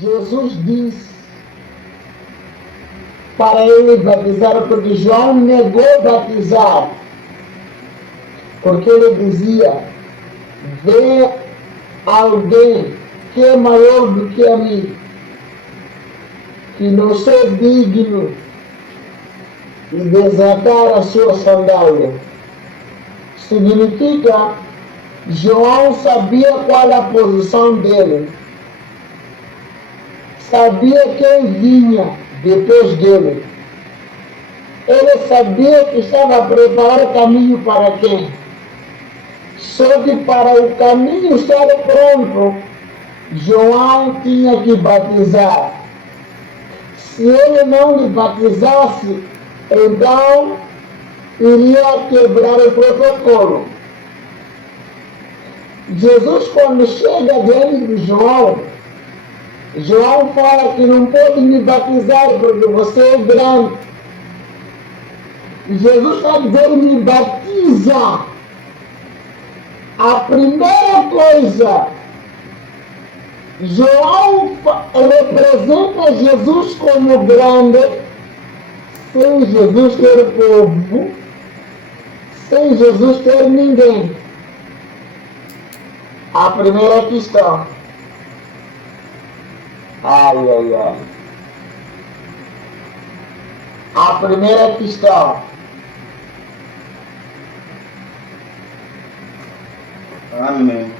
Jesus disse para ele batizar, porque João negou batizar, porque ele dizia: vê alguém que é maior do que a mim, que não sou digno de desatar a sua sandália. Significa, João sabia qual a posição dele, sabia quem vinha depois dele. Ele sabia que estava a preparar o caminho para quem? Só que para o caminho estar pronto, João tinha que batizar. Se ele não lhe batizasse, então iria quebrar o protocolo. Jesus, quando chega diante de João, João fala que não pode me batizar porque você é grande. Jesus está dizendo: me batiza. A primeira coisa, João representa Jesus como grande, sem Jesus ter povo, sem Jesus ter ninguém. A primeira questão. Ai, ai, ai. A primeira questão. Amém.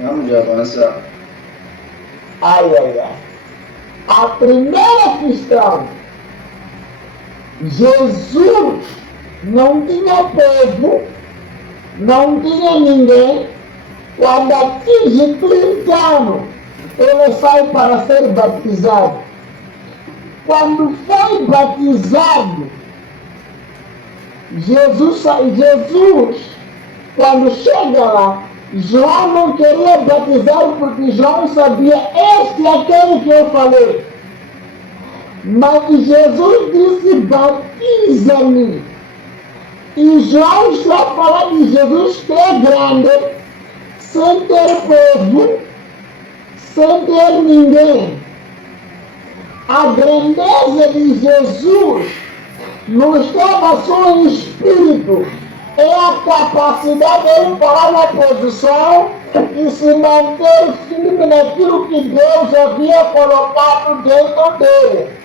Vamos avançar. Ai, ai, ai. A primeira questão. Jesus não tinha povo, não tinha ninguém. Quando atinge 30 anos, ele sai para ser batizado. Quando foi batizado, Jesus, quando chega lá, João não queria batizar porque João sabia: este é aquele que eu falei. Mas Jesus disse: batiza-me. E João está falando de Jesus que é grande, sem ter povo, sem ter ninguém. A grandeza de Jesus não estava só em espírito, é a capacidade de ele parar na posição e se manter firme naquilo que Deus havia colocado dentro dele.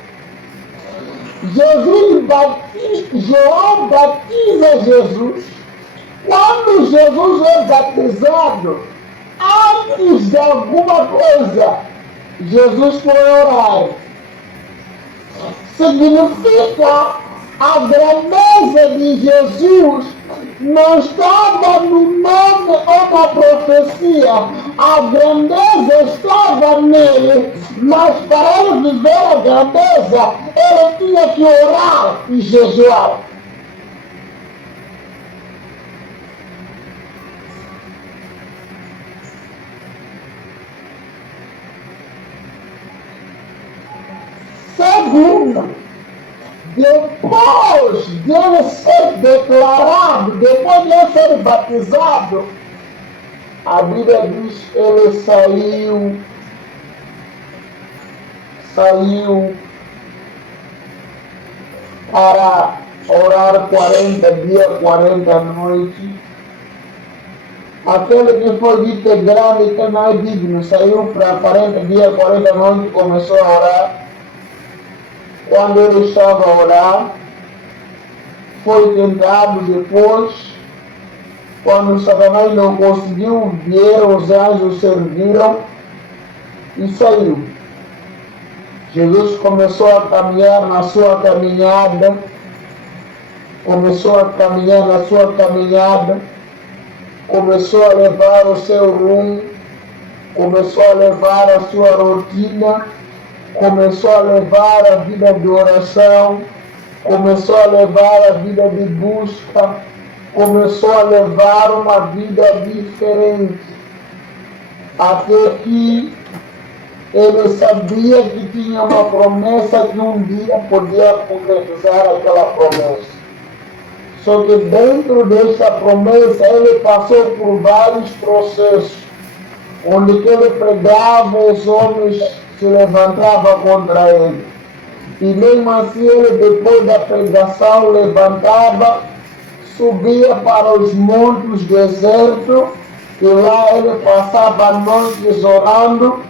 João batiza Jesus. Quando Jesus é batizado, antes de alguma coisa, Jesus foi orar. Significa, a grandeza de Jesus não estava no nome ou na profecia. A grandeza estava nele, mas para ele viver a grandeza, ele tinha que orar e jejuar. Segundo, depois de ele ser declarado, depois de ele ser batizado, a Bíblia diz que ele saiu para orar 40 dias, 40 noites. Aquele que foi dito é grande e que não é digno, saiu para 40 dias, 40 noites e começou a orar. Quando ele estava a orar, foi tentado depois. Quando Satanás não conseguiu, vieram os anjos, serviram e saiu. Jesus começou a caminhar na sua caminhada, começou a levar o seu rumo, começou a levar a sua rotina, começou a levar a vida de oração, começou a levar a vida de busca, começou a levar uma vida diferente, até que ele sabia que tinha uma promessa que um dia podia concretizar aquela promessa. Só que dentro dessa promessa ele passou por vários processos. onde que ele pregava, os homens se levantavam contra ele. E mesmo assim ele, depois da pregação, levantava, subia para os montes desertos, e lá ele passava noites orando,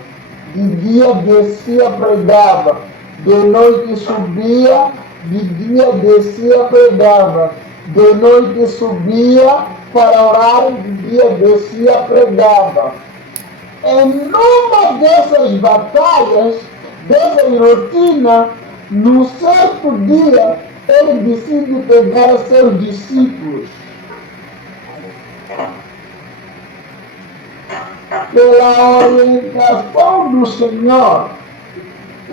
de dia descia, pregava, de noite subia, de dia descia, pregava, de noite subia para orar, de dia descia, pregava. Em uma dessas batalhas, dessa rotina, num certo dia, ele decide pegar seus discípulos. Pela orientação do Senhor,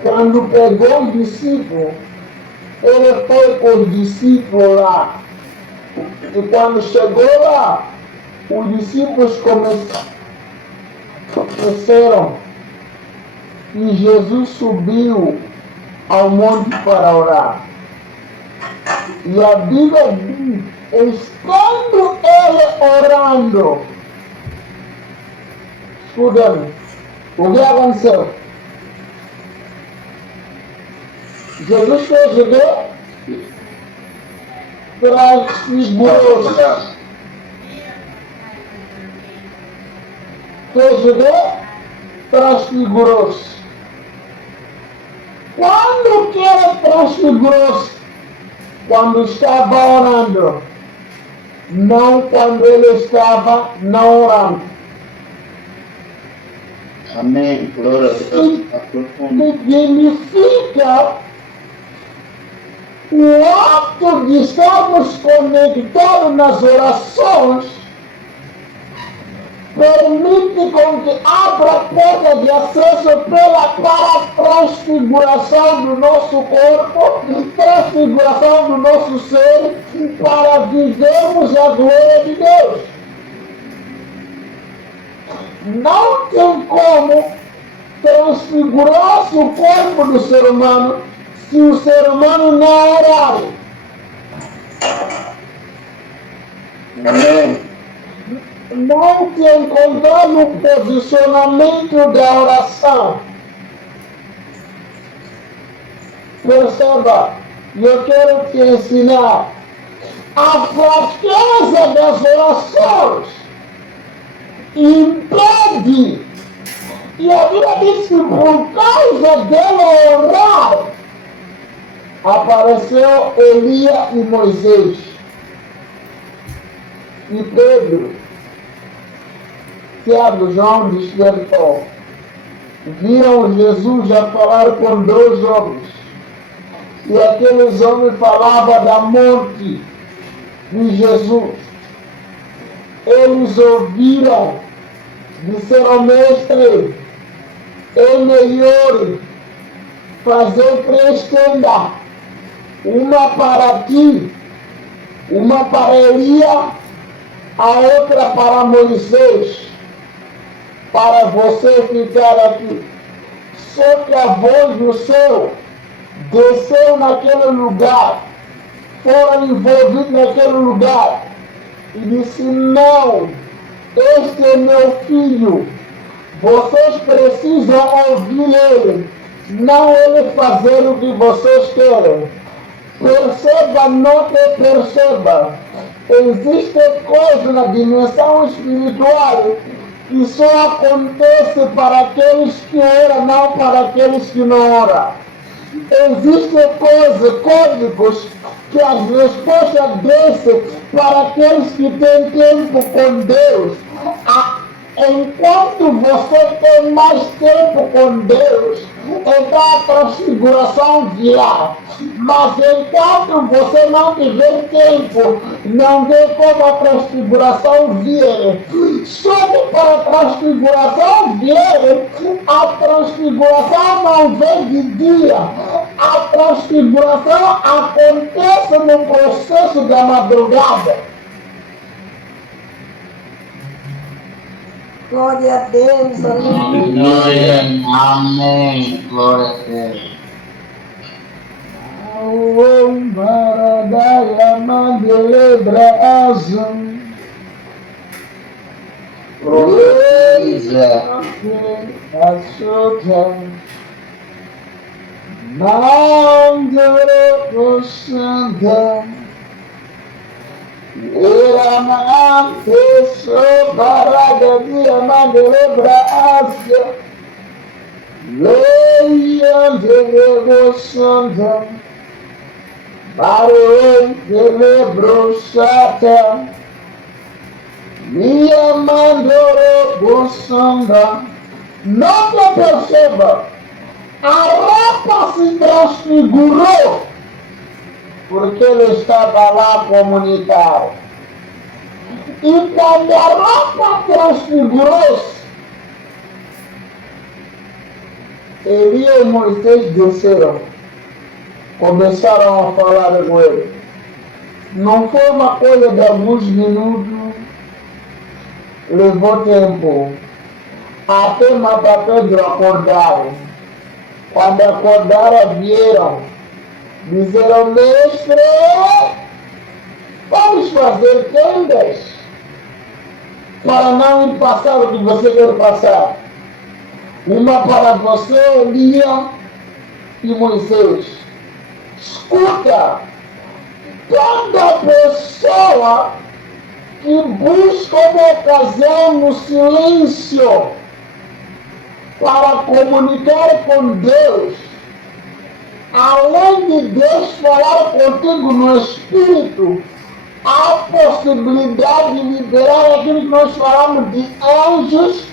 quando pegou os discípulos, ele foi com os discípulos lá. E quando chegou lá, os discípulos começaram e Jesus subiu ao monte para orar. E a Bíblia diz, estando ele orando, escuta-me, o que aconteceu? Jesus fez o quê? Transfigurou-se. Fez o quê? Transfigurou-se. Quando que ele transfigurou-se? Quando estava orando. Não quando ele estava não orando. Amém. Glória a Deus. Significa o ato de estarmos conectados nas orações permite com que abra a porta de acesso para a transfiguração do nosso corpo, transfiguração do nosso ser, para vivermos a glória de Deus. Não tem como transfigurar-se o corpo do ser humano se o ser humano não orar. Amém. Não te encontrar no posicionamento da oração. Perceba, eu quero te ensinar a fraqueza das orações impede. E a Bíblia diz que por causa dela orar, apareceu Elias e Moisés e Pedro. Tiago, João despertou. Viram Jesus a falar com 2 homens. E aqueles homens falavam da morte de Jesus. Eles ouviram, disseram, mestre, é melhor fazer 3 tendas. Uma para ti, uma para Elias, a outra para Moisés, para você ficar aqui. Só que a voz do céu desceu naquele lugar, foram envolvidos naquele lugar, e disse, não, este é meu filho, vocês precisam ouvir ele, não ele fazer o que vocês querem. Perceba, não que perceba, existe coisa na dimensão espiritual que só acontece para aqueles que oram, não para aqueles que não oram. Existem coisas, códigos, que as respostas descem para aqueles que têm tempo com Deus. Enquanto você tem mais tempo com Deus, então a transfiguração virá. Mas enquanto você não tiver tempo, não tem como a transfiguração vir. Só que para a transfiguração vir, a transfiguração não vem de dia. A transfiguração acontece no processo da madrugada. Glória a Deus, aleluia. Amém. Glória a Deus. Om Baradaya Mandelebra Azam. Profetiza. Ashuta Mandara Kushanta Iramante Sobaragadia Mandara Brasya Leyande Kushanta Baroi Celebroshata Minha mandoro Kushanta. Não que perceba, a roupa se transfigurou porque ele estava lá a comunicar. E quando a roupa transfigurou-se, Eli e Moisés desceram, começaram a falar com ele. Não foi uma coisa de alguns minutos, levou tempo. Até Mata Pedro acordaram. Quando acordaram, vieram. Disseram, mestre, vamos fazer tendas para não passar o que você quer passar. Uma para você, Elias e Moisés. Escuta, toda pessoa que busca uma ocasião no silêncio para comunicar com Deus, além de Deus falar contigo no Espírito, há possibilidade de liberar aquilo que nós falamos de anjos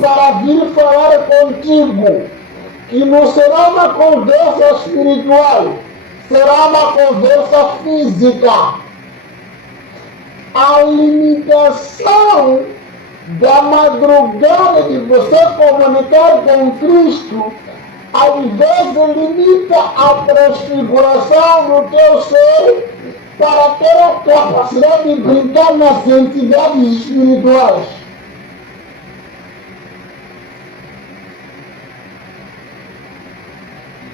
para vir falar contigo. E não será uma conversa espiritual, será uma conversa física. A limitação da madrugada de você comunicar com Cristo, às vezes limita a transfiguração do teu ser para ter a capacidade de brincar nas entidades espirituais.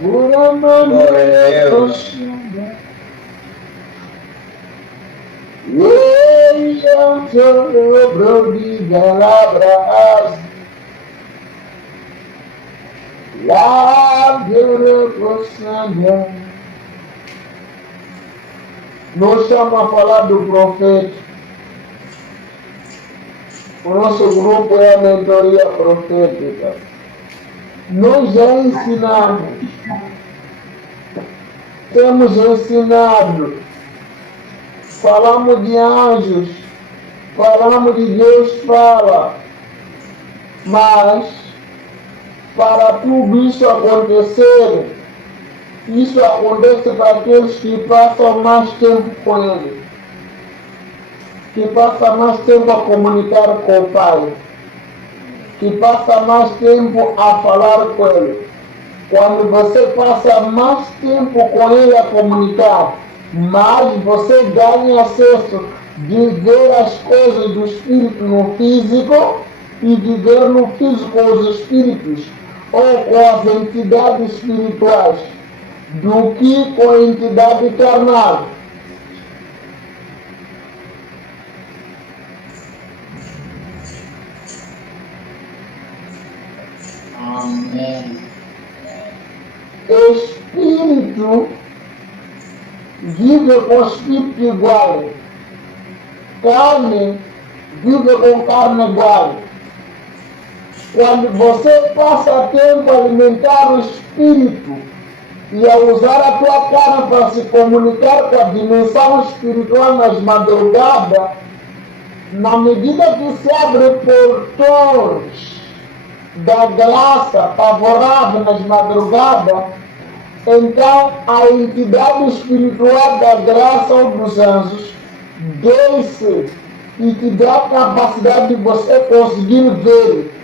Glória a Deus. Nós estamos a falar do profeta. O nosso grupo é a mentoria profética. Nós já ensinamos, temos ensinado, falamos de anjos, falamos de Deus fala, mas para tudo isso acontecer, isso acontece para aqueles que passam mais tempo com Ele, que passam mais tempo a comunicar com o Pai, que passa mais tempo a falar com Ele. Quando você passa mais tempo com Ele a comunicar, mais você ganha acesso de ver as coisas do Espírito no físico e de ver no físico os Espíritos ou com as entidades espirituais do que com a entidade carnal. Amém. Espírito vive com espírito igual. Carne vive com carne igual. Quando você passa tempo a alimentar o espírito e a usar a tua carne para se comunicar com a dimensão espiritual nas madrugadas, na medida que se abre portões da graça favorável nas madrugadas, então a entidade espiritual da graça ou dos anjos desce e te dá a capacidade de você conseguir ver.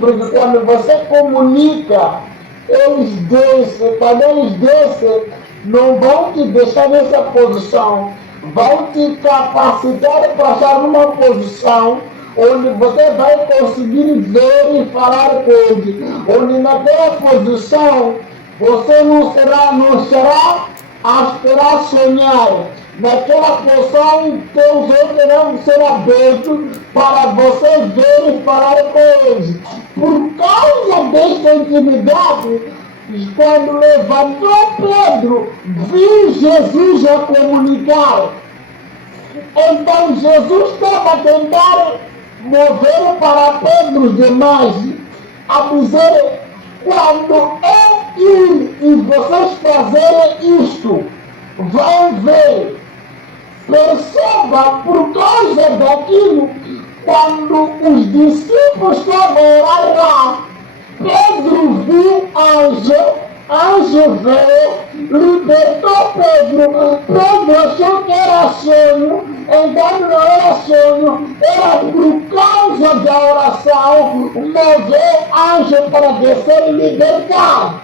Porque quando você comunica, eles descem. Quando eles descem, não vão te deixar nessa posição, vão te capacitar para estar numa posição onde você vai conseguir ver e falar com ele, onde naquela posição você não será a esperar sonhar, naquela porção, teus olhos terão que ser abertos para você ver e falar com eles. Por causa desta intimidade, quando levantou Pedro, viu Jesus a comunicar. Então Jesus estava a tentar mover para Pedro os demais, a dizer, quando eu ir e vocês fazerem isto, vão ver. Perceba, por causa daquilo, quando os discípulos estavam a orar lá, Pedro viu anjo veio, libertou Pedro. Pedro achou que era sonho, então não era sonho, era por causa da oração, mover anjo para descer e libertar.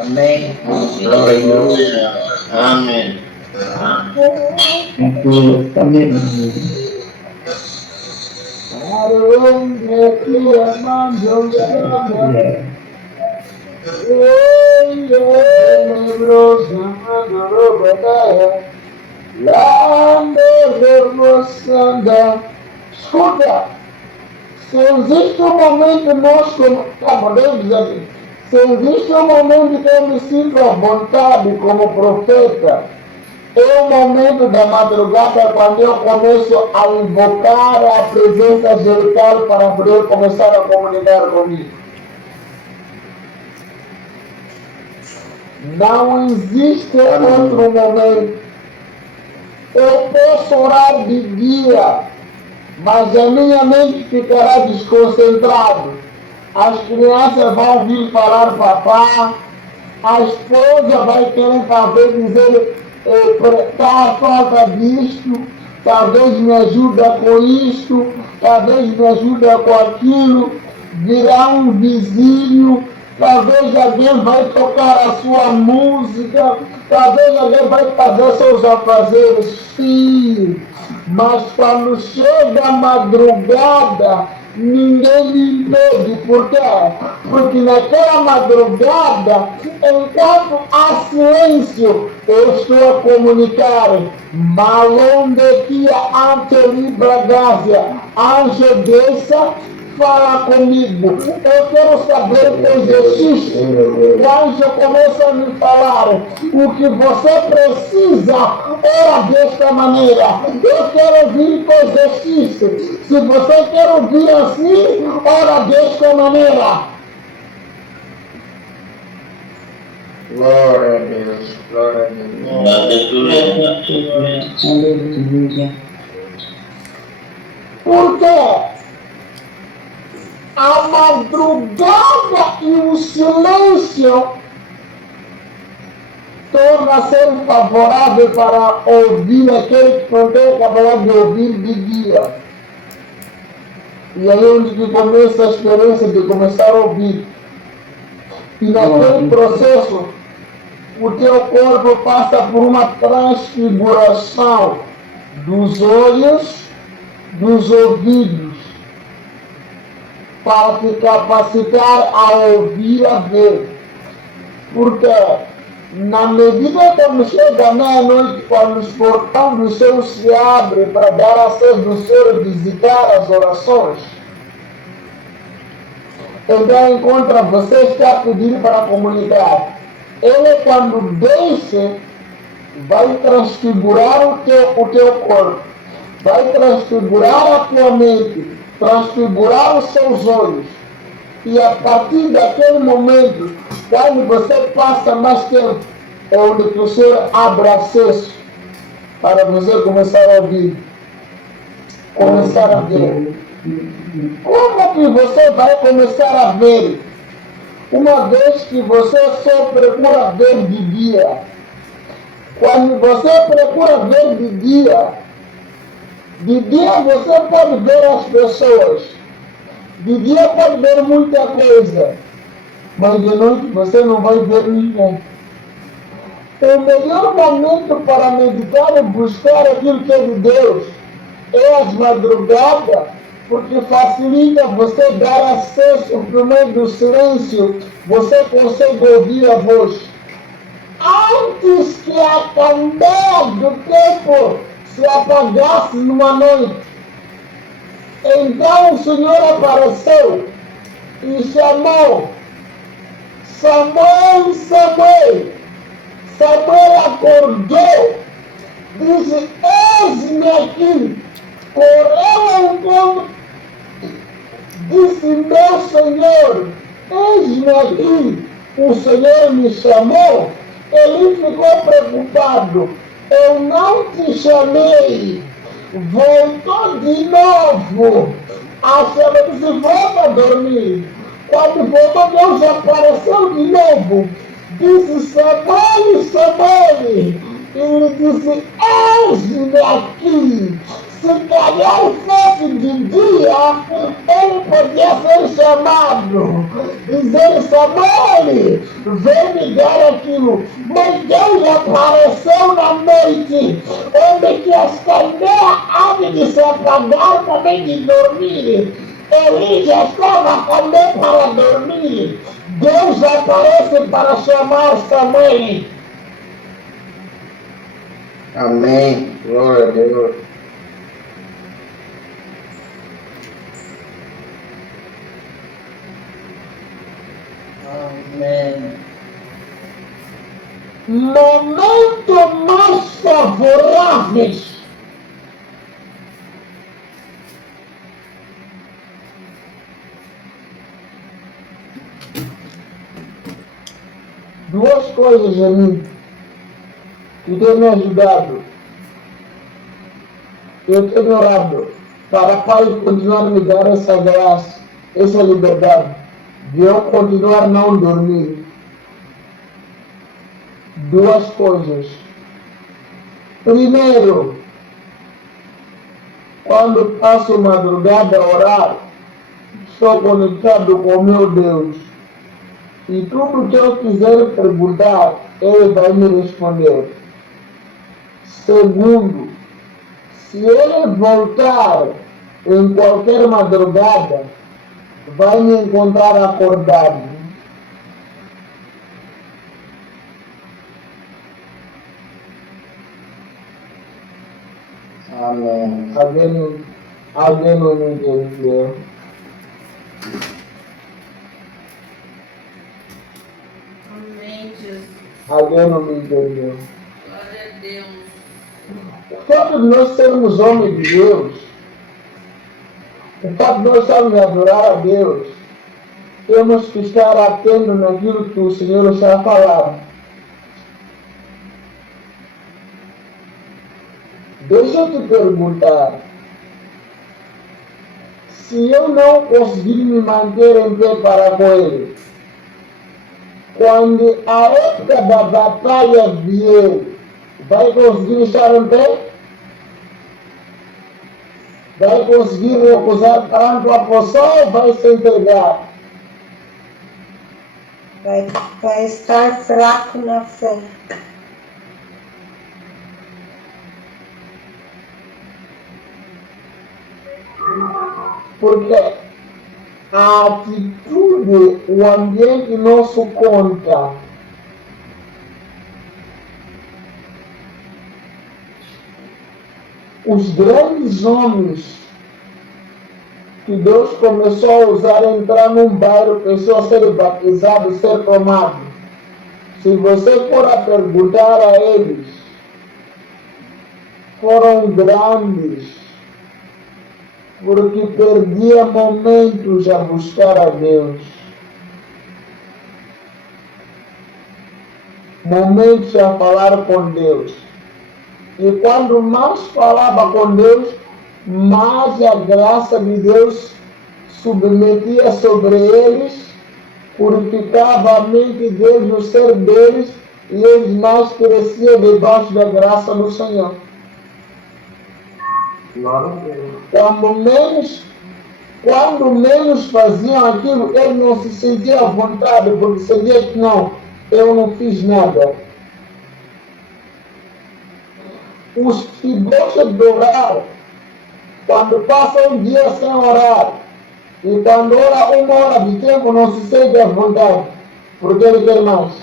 Amém. Aleluia. Amém. Escuta, se existe um momento nós como podemos dizer, se existe um momento que eu me sinto à vontade como profeta, é o momento da madrugada quando eu começo a invocar a presença angelical para poder começar a comunicar comigo. Não existe outro momento. Eu posso orar de dia, mas a minha mente ficará desconcentrada. As crianças vão vir falar papá, a esposa vai querer fazer dizer está a falta disto, talvez me ajuda com isto, talvez me ajuda com aquilo, virá um vizinho, talvez alguém vai tocar a sua música, talvez alguém vai fazer seus afazeres, sim, mas quando chega a madrugada, ninguém me impede. Por quê? Porque naquela madrugada, enquanto há silêncio, eu estou a comunicar. Malonde tia ante libra Gásia, anjo desça, fala comigo. Eu quero saber o exercício. O anjo começa a me falar o que você precisa. Ora desta maneira. Eu quero ouvir o exercício. Se você quer ouvir assim, ora desta maneira. Glória a Deus. Glória a Deus. Aleluia. Por quê? A madrugada e o silêncio torna-se favorável para ouvir aquele que não tem capacidade de ouvir de dia. E aí é onde que começa a experiência de começar a ouvir. E naquele processo, o teu corpo passa por uma transfiguração dos olhos, dos ouvidos, para te capacitar a ouvir, a ver. Porque na medida que chega meia-noite, quando os portões do céu se abrem para dar acesso do Senhor e visitar as orações, então encontra você está pedindo para comunicar. Ele, quando deixa, vai transfigurar o teu corpo, vai transfigurar a tua mente, transfigurar os seus olhos. E a partir daquele momento, quando você passa mais tempo, é onde o Senhor abre acesso para você começar a ouvir, começar a ver. Como que você vai começar a ver? Uma vez que você só procura ver de dia. Quando você procura ver de dia você pode ver as pessoas. De dia pode ver muita coisa. Mas de noite você não vai ver ninguém. O melhor momento para meditar e buscar aquilo que é de Deus é as madrugadas, porque facilita você dar acesso por meio do silêncio, você consegue ouvir a voz. antes que a candeia do tempo se apagasse numa noite. Então o Senhor apareceu e chamou: Samuel, Samuel. Samuel acordou, disse: eis-me aqui. Correu ao encontro, disse: meu Senhor, eis-me aqui. O Senhor me chamou. Ele ficou preocupado. Eu não te chamei. Voltou de novo. A chama disse: volta a dormir. Quando voltou, Deus apareceu de novo. Disse: Samuel, Samuel. Ele disse: eis-me aqui. Se calhar fosse de dia, ele podia ser chamado. Dizer: Samuel, vem me dar aquilo. Mas Deus apareceu na noite, onde que as candeias havem de se apagar também de dormir. Ele já estava também para dormir. Deus aparece para chamar Samuel. Amém. Glória a Deus. Amém. Momento mais favoráveis. Duas coisas a mim que tem me ajudado. Eu tenho orado para o Pai continuar a me dar essa graça, essa liberdade, de eu continuar a não dormir. Duas coisas. Primeiro, quando passo madrugada a orar, estou conectado com o meu Deus. E tudo que eu quiser perguntar, Ele vai me responder. Segundo, se Ele voltar em qualquer madrugada, vai me encontrar acordado. Amém. Alguém não me entendeu. Amém, Jesus. Alguém não me entendeu. Glória a Deus. Todos nós sermos homens de Deus, o fato de nós estamos a adorar a Deus, temos que estar atentos naquilo que o Senhor está a falar. Deixa eu te perguntar, se eu não conseguir me manter em pé para com Ele, quando a época da batalha vier, vai conseguir estar em pé? Vai conseguir recusar perante a pessoa ou vai se entregar? Vai estar fraco na fé. Porque a atitude, o ambiente nosso conta. Os grandes homens que Deus começou a usar a entrar num bairro, pessoa ser batizado, ser tomado. Se você for a perguntar a eles, foram grandes, porque perdia momentos a buscar a Deus. Momentos a falar com Deus. E quando mais falava com Deus, mais a graça de Deus submetia sobre eles, purificava a mente deles, o ser deles, e eles mais cresciam debaixo da graça do Senhor. Quando menos faziam aquilo, ele não se sentia à vontade, porque sentia que não, eu não fiz nada. Os que gostam de orar, quando passam um dia sem orar, e quando ora 1 hora de tempo, não se sente à vontade, porque ele quer mais.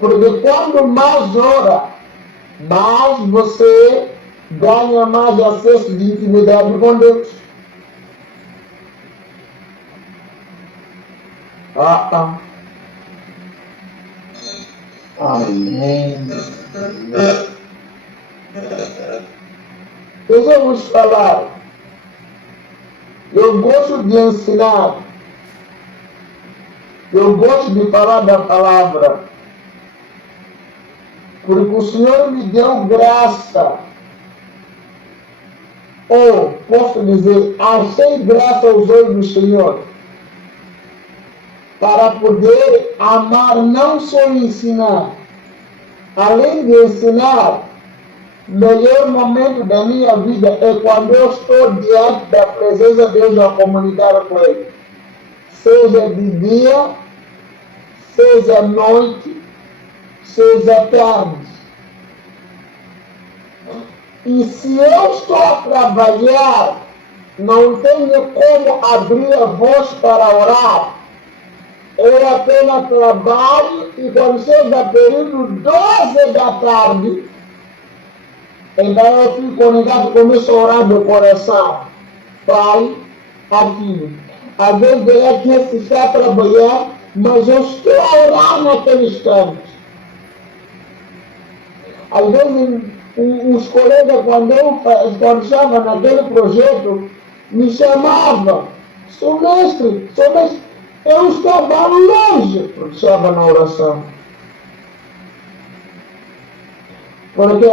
Porque quando mais ora, mais você ganha mais acesso de intimidade com Deus. Amém. Eu vou falar. Eu gosto de ensinar. Eu gosto de falar da palavra. Porque o Senhor me deu graça. Ou, posso dizer, achei graça aos olhos do Senhor. Para poder amar, não só ensinar. Além de ensinar, o melhor momento da minha vida é quando eu estou diante da presença de Deus a comunicar com Ele. Seja de dia, seja noite, seja tarde. E se eu estou a trabalhar, não tenho como abrir a voz para orar. Eu apenas trabalho e quando chega o período 12 da tarde, então eu fico conectado e começo a orar do coração. Pai, aquilo. Às vezes ele aqui se está a trabalhar, mas eu estou a orar naquele instante. Às vezes os colegas, quando estavam naquele projeto, me chamavam, sou mestre, eu estava longe, porque estava na oração. Por quê?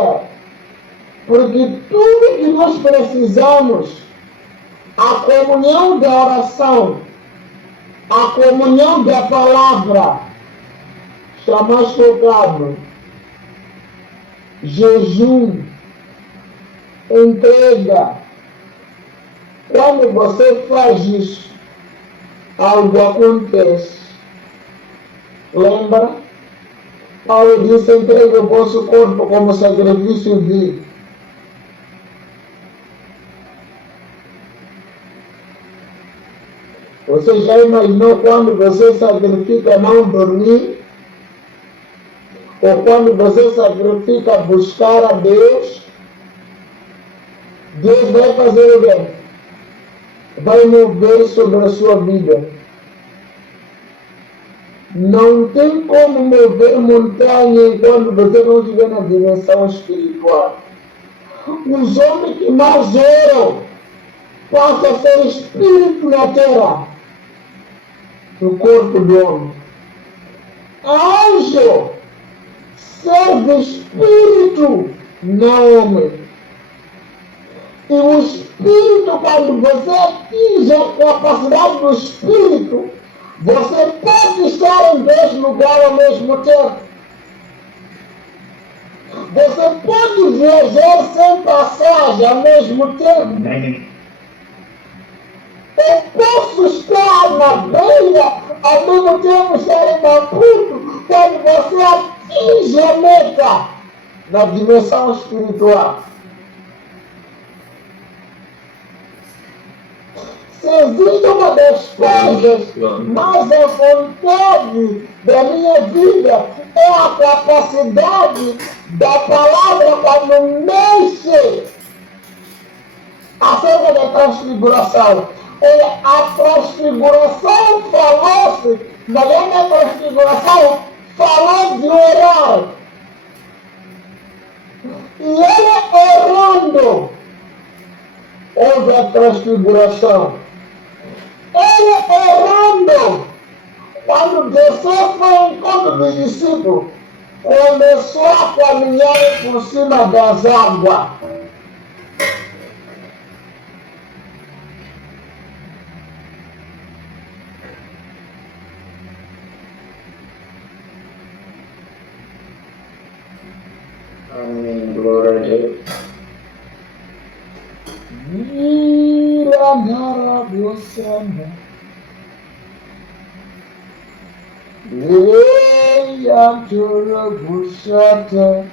Porque tudo que nós precisamos, a comunhão da oração, a comunhão da palavra, está mais focado. Jejum, entrega. Quando você faz isso, algo acontece. Lembra? Paulo disse: entregue o vosso corpo como sacrifício vivo. Você já imaginou quando você sacrifica não dormir? Ou quando você sacrifica buscar a Deus? Deus vai fazer o bem. Vai mover sobre a sua vida. Não tem como mover montanha enquanto você não estiver na dimensão espiritual. Os homens que mais oram passam a ser espírito na terra, no corpo do homem. Anjo, ser de espírito na homem. E o espírito, quando você atinge a capacidade do espírito, você pode estar em 2 lugares ao mesmo tempo. Você pode viajar sem passagem ao mesmo tempo. Eu posso estar na beira, ao mesmo tempo estar em Maputo, quando você atinge a meta na dimensão espiritual. Se existe uma das coisas mais a vontade da minha vida, é a capacidade da palavra quando mexe acerca da transfiguração. A transfiguração falou-se, mas a transfiguração falou de orar. E ele orando, houve a transfiguração. Ele orando, quando desceu foi ao encontro dos discípulos, começou a caminhar por cima das águas. Amém, glória a Deus. Mira Narabosana. Leia Jurabushata.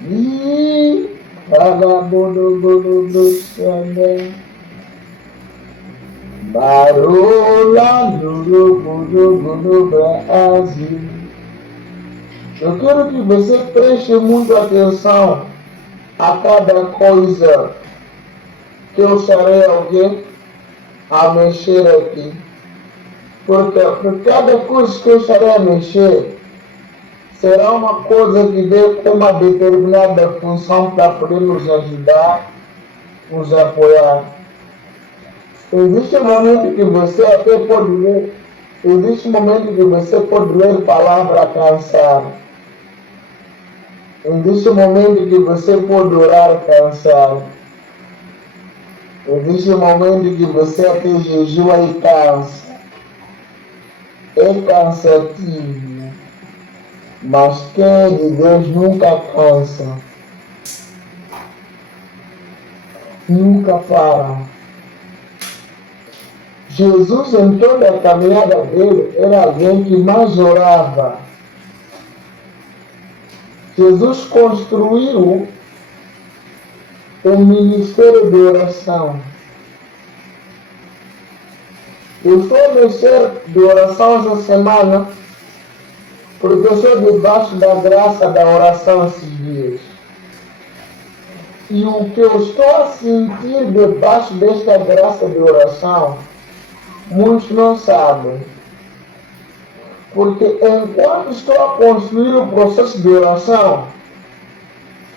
Ni Kalabodogodobosana. Barulho do Brasil. Eu quero que você preste muita atenção a cada coisa que eu estarei alguém a mexer aqui. Porque por cada coisa que eu estarei a mexer, será uma coisa que vem com uma determinada função para poder nos ajudar, nos apoiar. Existe um momento que você até pode ler, existe um momento que você pode ler palavra cansada. Existe um momento que você pode orar cansado. Existe um momento que você até jejua e cansa. É cansativo. Mas quem é de Deus nunca cansa. Nunca para. Jesus, em toda a caminhada dele, era alguém que mais orava. Jesus construiu o ministério de oração. Eu estou a mexer de oração essa semana, porque eu sou debaixo da graça da oração esses dias. E o que eu estou a sentir debaixo desta graça de oração, muitos não sabem. Porque enquanto estou a construir o processo de oração,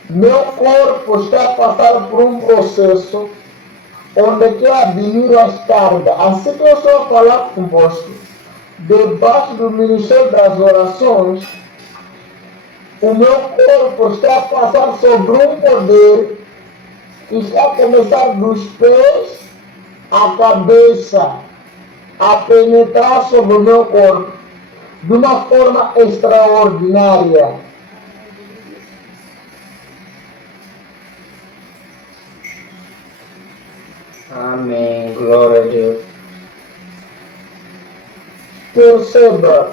meu corpo está a passar por um processo onde quer admirar as cargas. Assim que eu estou a falar convosco, debaixo do ministério das orações, o meu corpo está a passar sobre um poder que está a começar dos pés à cabeça, a penetrar sobre o meu corpo de uma forma extraordinária. Amém. Glória a Deus. Perceba,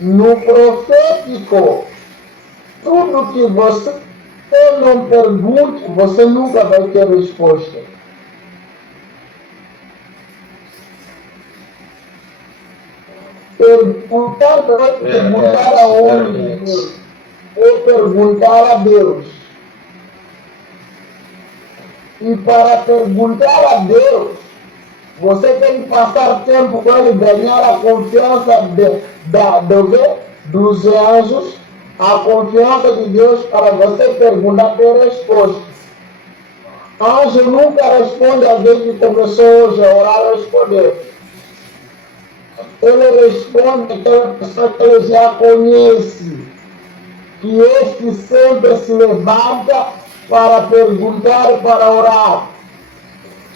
no profético, tudo que você não pergunte, você nunca vai ter resposta. Perguntar não é perguntar aonde Deus, é perguntar a Deus. E para perguntar a Deus, você tem que passar tempo com ele, ganhar a confiança dos anjos, a confiança de Deus para você perguntar ter resposta. Anjo nunca responde a alguém que começou hoje a orar a responder. Ele responde àquela pessoa que ele já conhece, que este sempre se levanta para perguntar, para orar.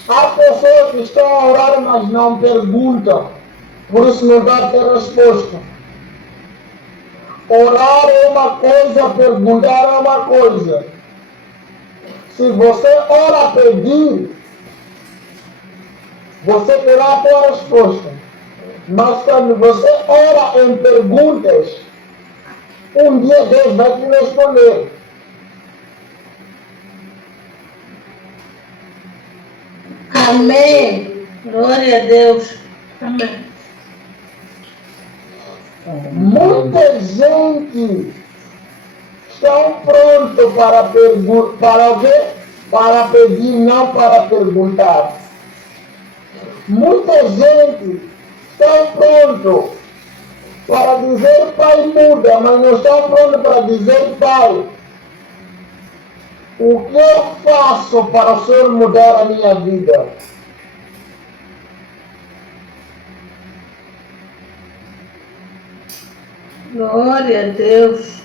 Há pessoas que estão a orar, mas não perguntam, por isso não vai ter resposta. Orar é uma coisa, perguntar é uma coisa. Se você ora a pedir, você terá a tua resposta. Mas quando você ora em perguntas, um dia Deus vai te responder. Amém. Glória a Deus. Amém. Muita gente está pronto para pedir, não para perguntar. Muita gente está pronto para dizer Pai muda, mas não está pronto para dizer Pai, o que eu faço para o Senhor mudar a minha vida? Glória a Deus.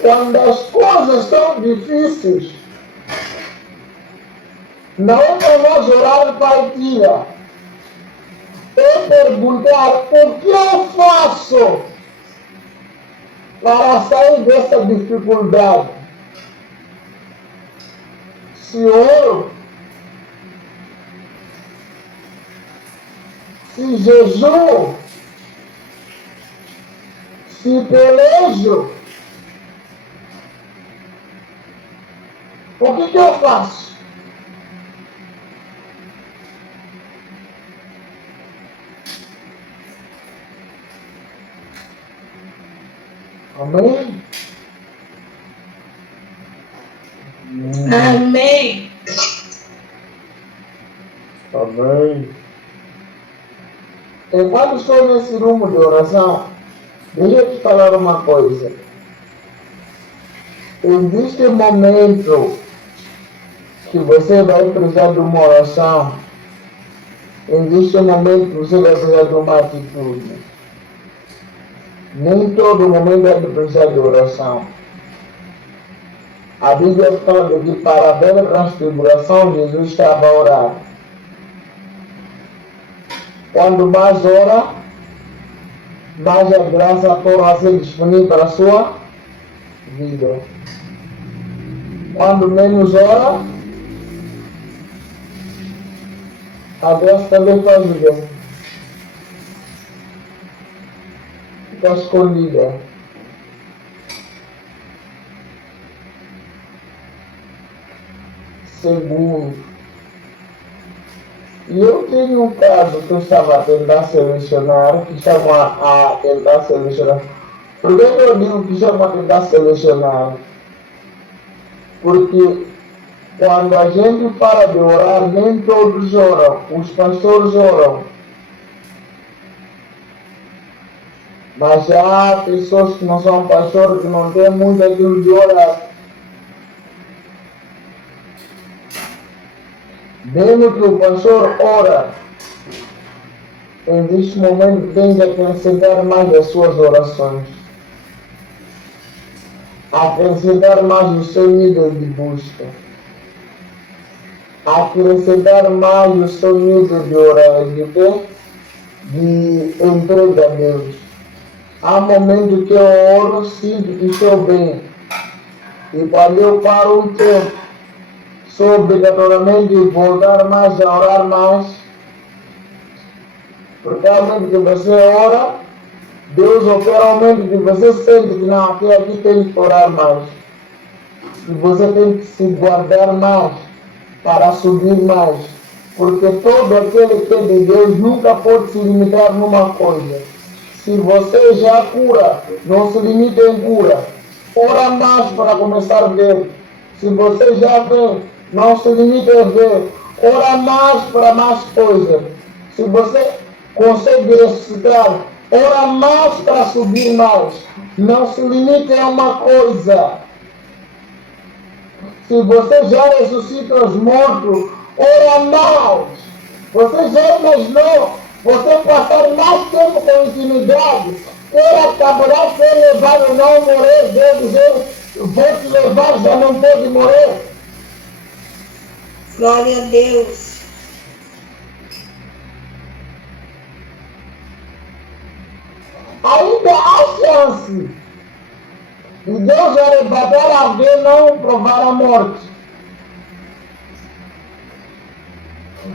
Quando as coisas estão difíceis, não é para nós orar Pai tira. É perguntar o que eu faço para sair dessa dificuldade. Se oro, se jejuo, se pelejo, O que eu faço? Amém? Amém. Amém. Enquanto estou nesse rumo de oração, deixa eu te falar uma coisa. Existe um momento que você vai precisar de uma oração. Existe um momento que você vai precisar de uma atitude. Nem todo momento é de precisar de oração. A Bíblia fala que para a velha transfiguração Jesus estava a orar. Quando mais ora, mais a graça torna a ser disponível para a sua vida. Quando menos ora, a graça também faz o bem. Fica escondida. Segundo, e eu tenho um caso que eu estava a tentar selecionar, que estavam a tentar selecionar. Por que eu digo que estavam a tentar selecionar? Porque quando a gente para de orar, nem todos oram. Os pastores oram. Mas há pessoas que não são pastores, que não têm muito aquilo de orar. Mesmo que o pastor ora, existe um momento que tem que acrescentar mais as suas orações. Acrescentar mais o seu nível de busca. Acrescentar mais o seu nível de oração, de entrega a Deus. Há momentos que eu oro, sinto que estou bem. E quando eu paro um tempo, sou obrigatoriamente voltar mais a orar mais. Porque ao momento que você ora, Deus opera ao momento que você sente que não, aqui tem que orar mais. E você tem que se guardar mais para subir mais. Porque todo aquele que é de Deus nunca pode se limitar numa coisa. Se você já cura, não se limita em cura. Ora mais para começar a ver. Se você já vê, não se limite a ver. Ora mais para mais coisas. Se você consegue ressuscitar, ora mais para subir mais. Não se limite a uma coisa. Se você já ressuscita os mortos, ora mais. Você já imaginou você passar mais tempo com intimidade? Ele acabará de ser levado a não morrer. Deus dizer, vou te levar, já não pode morrer. Glória a Deus. Ainda há chance de Deus arrebatar alguém não provar a morte.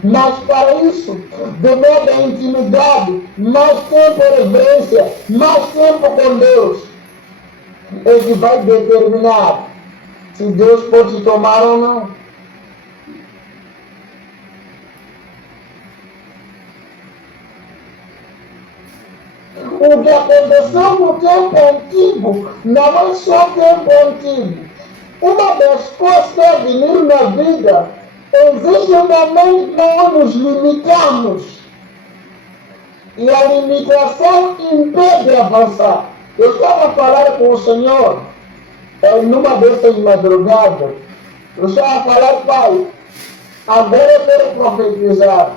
Mas para isso, demanda intimidade, mais tempo de reverência, mais tempo com Deus. É que vai determinar se Deus pode te tomar ou não. O que aconteceu no tempo antigo não é só tempo antigo. Uma das coisas que deve vir na vida, existe um momento que nós nos limitamos. E a limitação impede avançar. Eu estava a falar com o Senhor, numa dessas madrugadas. Eu estava a falar, Pai, agora eu quero profetizar.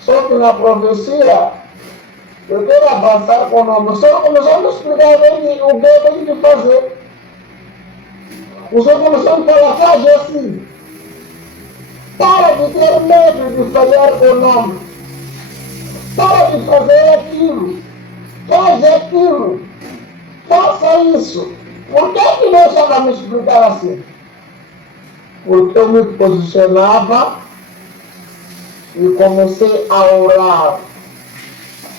Só que na profecia, eu quero avançar com o nome. O Senhor começou a me explicar o que eu tenho que fazer. O Senhor começou a me falar, faz assim. Para de ter medo de falhar com o nome. Para de fazer aquilo. Faz aquilo. Faça isso. Por que Deus estava a me explicar assim? Porque eu me posicionava e comecei a orar.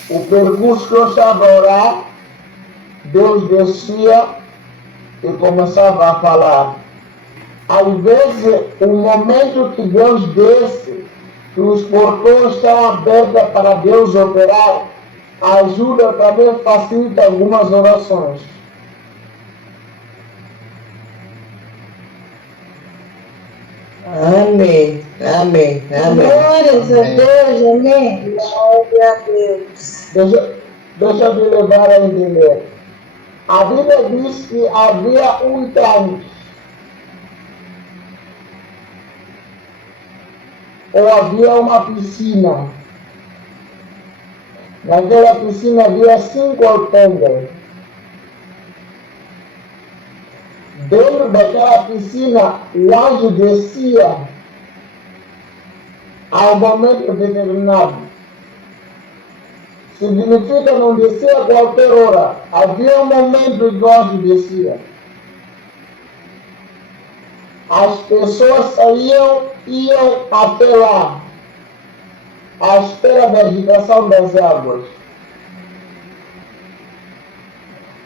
O percurso que eu estava a orar, Deus descia e começava a falar. Às vezes, o momento que Deus desce, que os portões estão abertos para Deus operar, ajuda também, facilita algumas orações. Amém. Amém. Amém. Glórias a Deus, amém. Glória a Deus. Deixa eu me levar a entender. A Bíblia diz que havia um tanque, ou havia uma piscina. Naquela piscina havia 5 alpendres. Dentro daquela piscina, o anjo descia ao momento determinado. Significa não descia a qualquer hora. Havia um momento em que o anjo descia. As pessoas saíam, iam até lá, à espera da agitação das águas.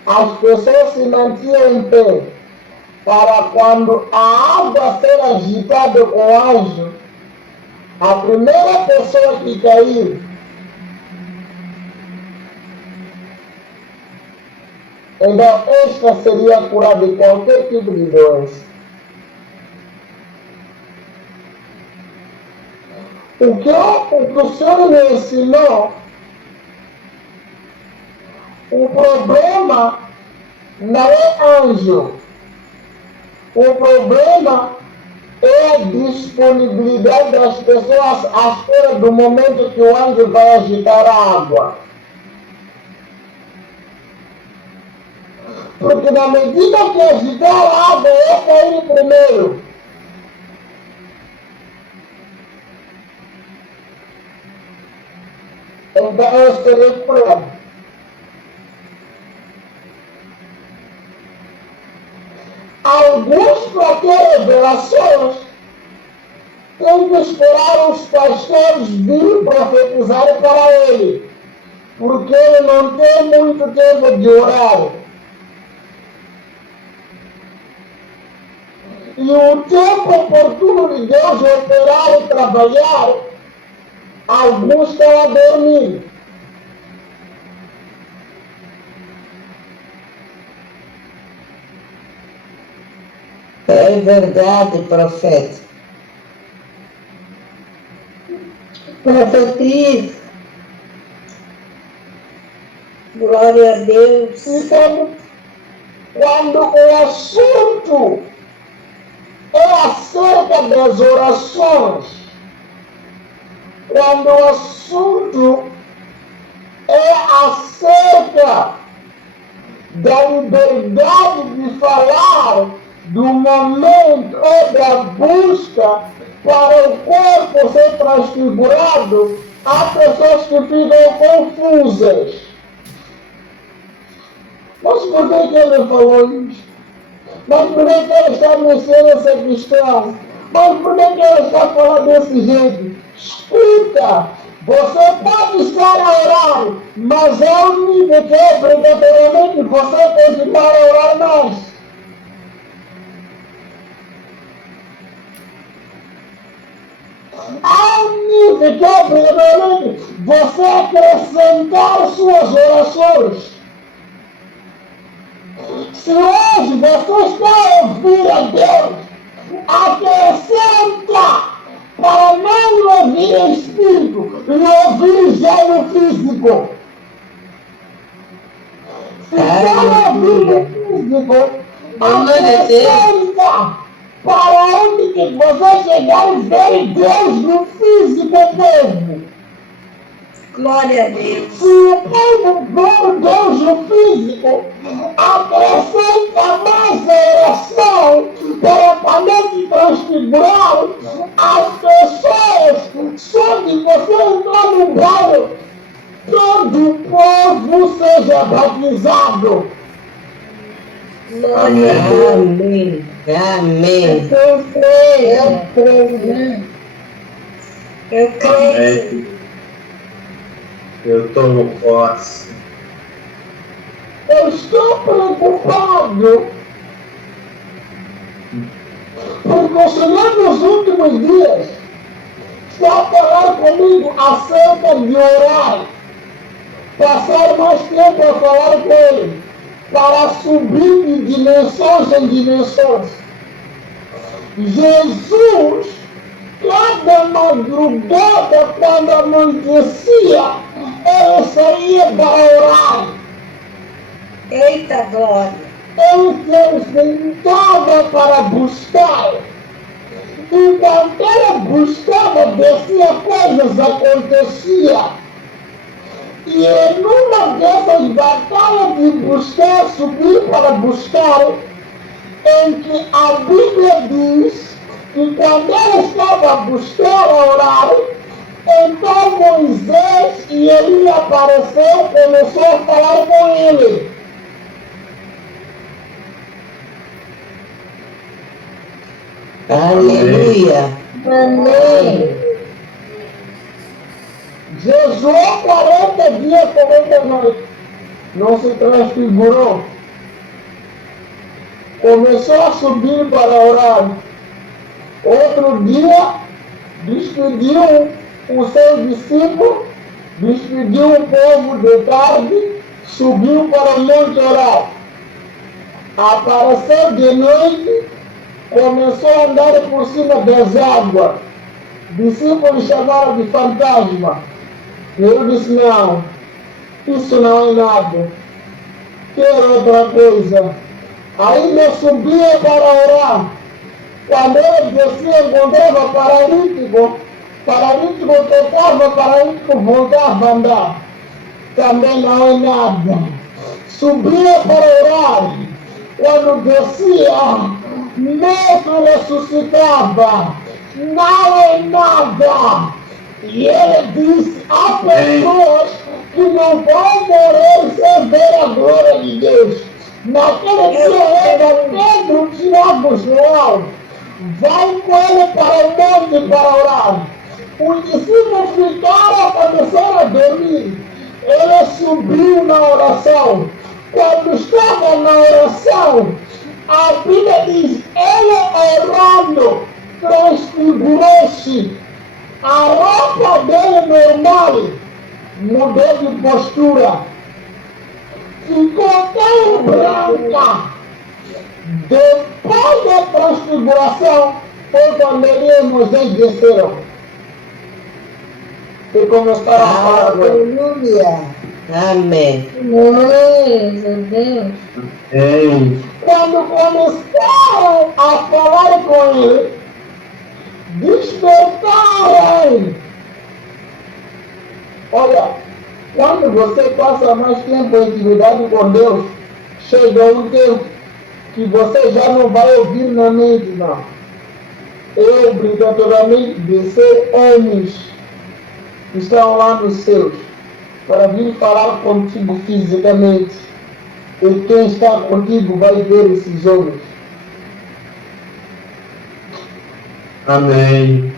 As pessoas se mantinham em pé, para quando a água ser agitada com o anjo, a primeira pessoa que cair, então esta seria curada de qualquer tipo de doença. O que o Senhor me ensinou, o problema não é anjo. O problema é a disponibilidade das pessoas à espera do momento que o anjo vai agitar a água. Porque na medida que agitar a água, é cair primeiro. Então eu serei curado. Alguns, para ter revelações, têm que esperar os pastores virem profetizar para ele, porque ele não tem muito tempo de orar. E o tempo oportuno de Deus operar e trabalhar, alguns estão a dormir. É verdade, profeta. Profetiza. Glória a Deus. Então, quando o assunto é acerca das orações, quando o assunto é acerca da liberdade de falar, do momento ou da busca para o corpo ser transfigurado, há pessoas que ficam confusas. Mas por que ele falou isso? Mas por que ele está mexendo essa questão? Mas por que ele está falando desse jeito? Escuta, você pode estar a orar, mas há um nível que é obrigatoriamente você continuar a orar mais. Há um nível que é obrigatoriamente você acrescentar suas orações. Se hoje você está a ouvir a Deus, acrescenta para não ouvir o espírito e ouvir já no físico. Se quer ouvir o físico, acrescenta para onde que você chegar e ver Deus no físico povo. Glória a Deus. Se o povo vê Deus no físico, acrescenta mais a oração para poder transfigurar as pessoas. Só que você entrar no bairro, todo o povo seja batizado. Glória a Deus. Amém. Amém. Eu creio. Eu creio. Eu tomo posse. Eu estou preocupado, o Senhor nos últimos dias está a falar comigo acerca de orar, passar mais tempo a falar com Ele, para subir de dimensões em dimensões. Jesus, cada madrugada, quando amanhecia, ele saía para orar. Eita glória. Ele se sentava para buscar. Enquanto ele buscava, descia coisas, acontecia. E em uma dessas batalhas de buscar, subir para buscar, em que a Bíblia diz que quando ele estava a buscar, a orar, então Moisés e ele apareceu, começou a falar com ele. Aleluia. Amém. Jejuou 40 dias, 40 noites. Não se transfigurou. Começou a subir para orar. Outro dia, despediu os seus discípulos, despediu o povo de tarde, subiu para o monte orar. Apareceu de noite, começou a andar por cima das águas. Discípulos chamaram de fantasma. Eu disse, não, isso não é nada. Quero outra coisa. Ainda subia para orar. Quando ele descia, encontrava paralítico. Paralítico tocava, paralítico voltava a andar. Também não é nada. Subia para orar. Quando descia, mesmo ressuscitava. Não é nada. E ele disse, há pessoas que não vão morrer sem ver a glória de Deus. Naquele dia era Pedro, Tiago, João. Vai com ele para o monte para orar. Os discípulos ficaram, começaram a dormir. Ele subiu na oração. Quando estava na oração, a Bíblia diz, ele orando, transfigurou-se. A roupa dele normal mudou de postura. Ficou tão branca. Depois da transfiguração, foi quando ele e Moisés desceram. E começaram a falar com ele. Aleluia. Amém. Glória a Deus. Ei, Quando começaram a falar com ele, despertaram. Olha, quando você passa mais tempo em intimidade com Deus, chega um tempo que você já não vai ouvir na mente, não. Eu, obrigatoriamente, descer homens que estão lá nos céus para vir falar contigo fisicamente. E quem está contigo vai ver esses homens. amém.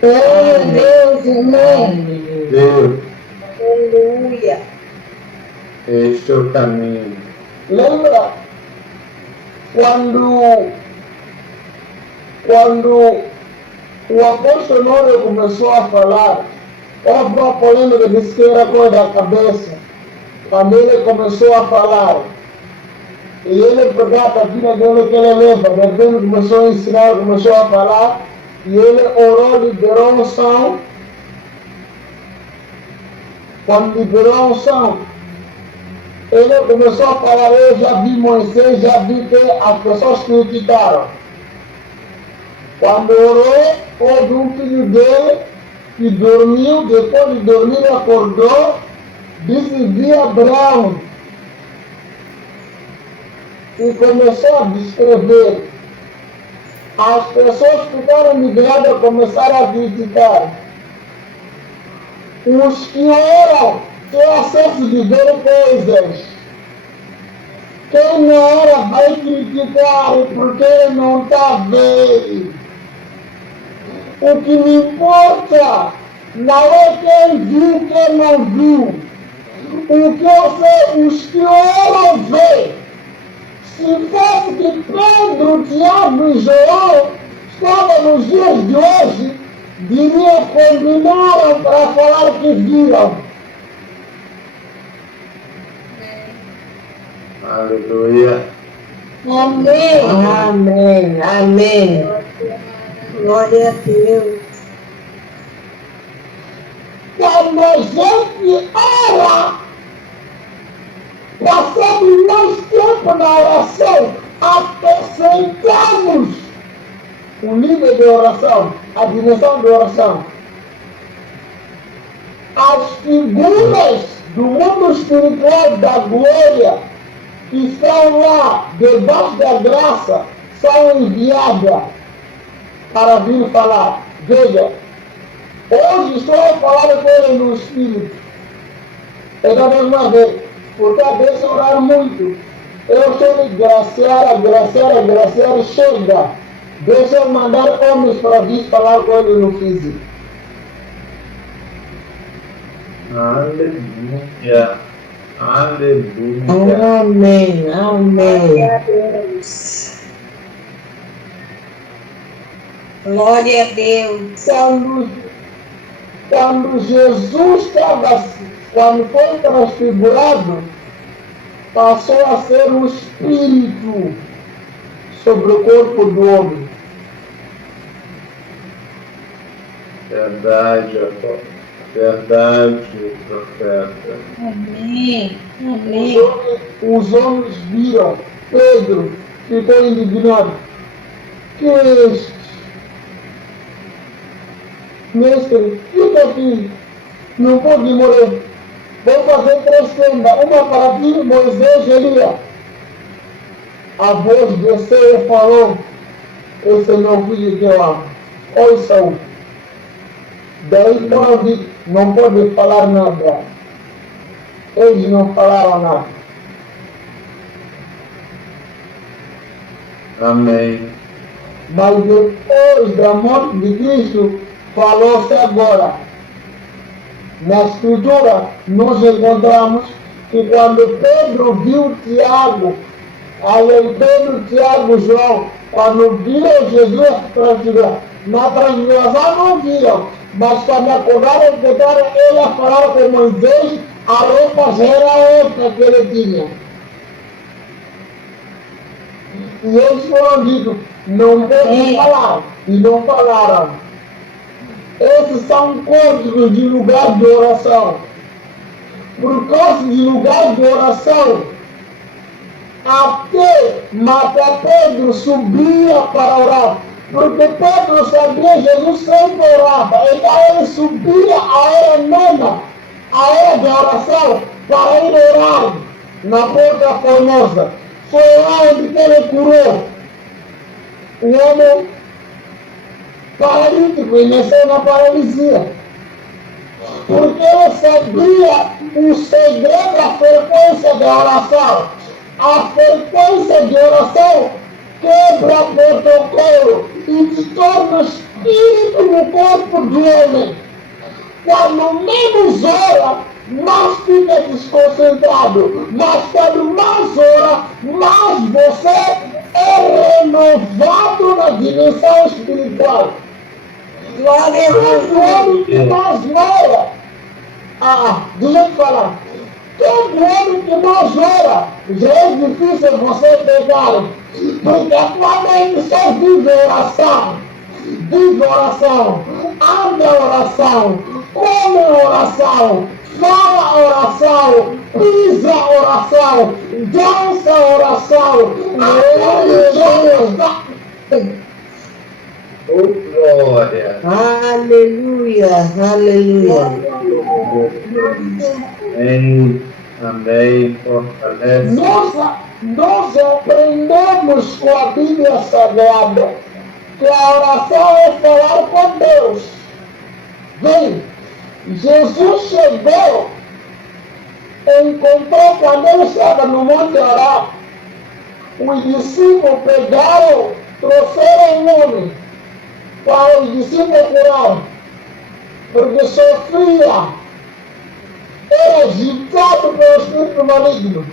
Glória a Deus, amém. Deus, Aleluia. este é o caminho. Lembra quando o apóstolo Noé começou a falar, houve uma polêmica, disse que era coisa da cabeça. Quando ele começou a falar, e ele pegava a vida dele que ele leva, de repente começou a ensinar, começou a falar, e ele orou, liberou a unção. Quando liberou a unção, ele começou a falar, eu já vi Moisés, já vi que as pessoas criticaram. Quando orou, houve um filho dele que dormiu, depois de dormir acordou, disse, vi Abraão. E começou a descrever. As pessoas ficaram migradas, começaram a criticar. Os que oram têm acesso de ver coisas. Quem não ora vai criticar porque ele não está vendo. O que me importa não é quem viu, quem não viu. O que eu sei, os que oram vê. Se fosse que Pedro, Tiago e João estavam nos dias de hoje, diria que combinaram para falar o que viram. Aleluia. Amém. Amém. Amém. Glória a Deus. Quando a gente ora, passamos mais tempo na oração, acrescentamos o nível de oração, a dimensão de oração. As figuras do mundo espiritual da glória que estão lá debaixo da graça são enviadas para vir falar. Veja, hoje estou a falar com ele no Espírito. É da mesma vez, porque a vez orar muito. Eu estou de graciar, chega. Deixa eu mandar homens para vir falar com ele no físico. Aleluia. Aleluia. Amém. Amém. Glória a Deus. Glória a Deus. Quando Jesus estava, quando foi transfigurado, passou a ser um espírito sobre o corpo do homem. Verdade, apóstolo. Verdade, profeta. Amém. Amém. Os homens viram, Pedro ficou indignado. Que é este? Mestre, fica aqui, não pode morrer. Vou fazer 3 tendas, uma para ti, Moisés e Elias. A voz desceu e falou: esse é meu filho que eu amo. Ouçam. Daí não pode falar nada. Eles não falaram nada. Amém. Mas depois da morte de Cristo, falou-se agora. Na Escritura, nós encontramos que quando Pedro viu Tiago, aí Pedro, Tiago e João, quando viram Jesus transfigurar, na transfiguração não viram, mas quando acordaram, encontraram ele a falar com Moisés, a roupa já era outra que ele tinha. E eles foram dito, não podem falar, e não falaram. Esses são códigos de lugar de oração. Por causa de lugar de oração, até Pedro subia para orar. Porque Pedro sabia que Jesus sempre orava. Então ele subia a hora nona, a hora de oração, para ir orar na porta formosa. Foi lá onde ele curou o homem paralítico e nasceu na paralisia. Porque ele sabia o segredo da frequência da oração. A frequência de oração quebra o protocolo e te torna espírito no corpo do homem. Quando menos ora, mais fica desconcentrado. Mas quando mais ora, mais você é renovado na dimensão espiritual. Glória a Deus. Todo homem que mais ora, deixa eu te falar, todo homem que mais ora, já é difícil você pegar, porque a tua mente só vive oração, anda oração, come oração, fala oração, pisa oração, dança oração, Oh, glória. Aleluia. Aleluia. Amém. Amém. Fortalece. Nós aprendemos com a Bíblia Sagrada que a oração é falar com Deus. Bem, Jesus chegou, encontrou quando ele estava no monte orar, os discípulos pegaram, trouxeram um homem para os discípulos curar, porque sofria, era agitado pelo espírito maligno.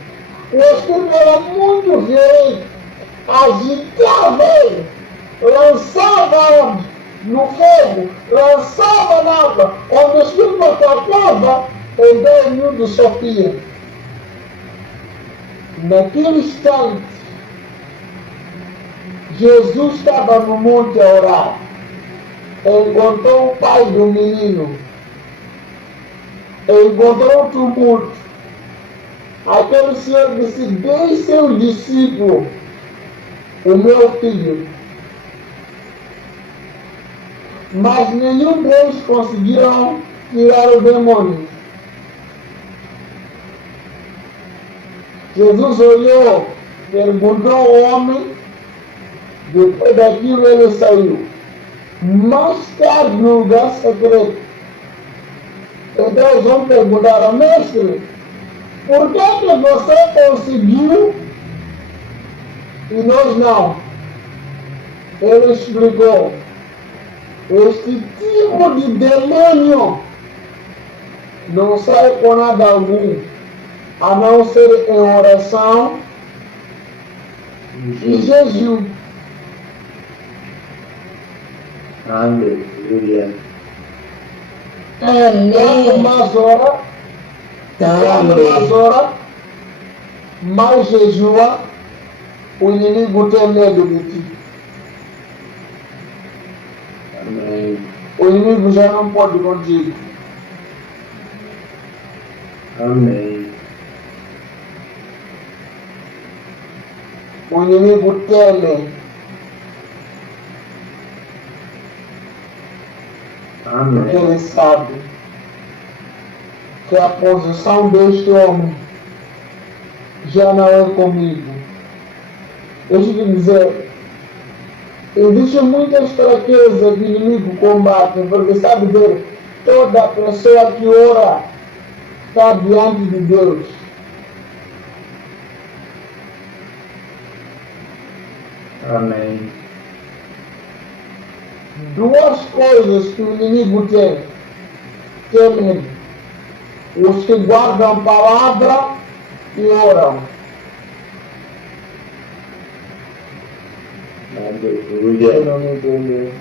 O Espírito era muito violento, agitava ele, lançava no fogo, lançava na água. Quando o Espírito tocava, o demônio sofria. Naquele instante, Jesus estava no monte a orar. Encontrou o pai do menino. Encontrou o tumulto. Aquele senhor disse: deixe seu discípulo, o meu filho. Mas nenhum deles conseguiram tirar o demônio. Jesus olhou, perguntou ao homem, depois daquilo ele saiu. Mais tarde, no lugar secreto, então os homens perguntaram: mestre, por que você conseguiu e nós não? Ele explicou: este tipo de demônio não sai com nada algum, a não ser em oração e jejum. Aleluia. Quanto mais ora, mais jejua, o inimigo tem medo de ti. Amém. O inimigo já não pode contigo. Amém. O inimigo teme. Porque Amém. ele sabe que a posição deste homem já não é comigo. Deixa eu te dizer, existe muitas fraquezas que o inimigo combate, porque sabe Deus, toda pessoa que ora está diante de Deus. Amém. Duas coisas que o inimigo tem medo: os que guardam a palavra e oram. Aleluia. Eu não me entendeu.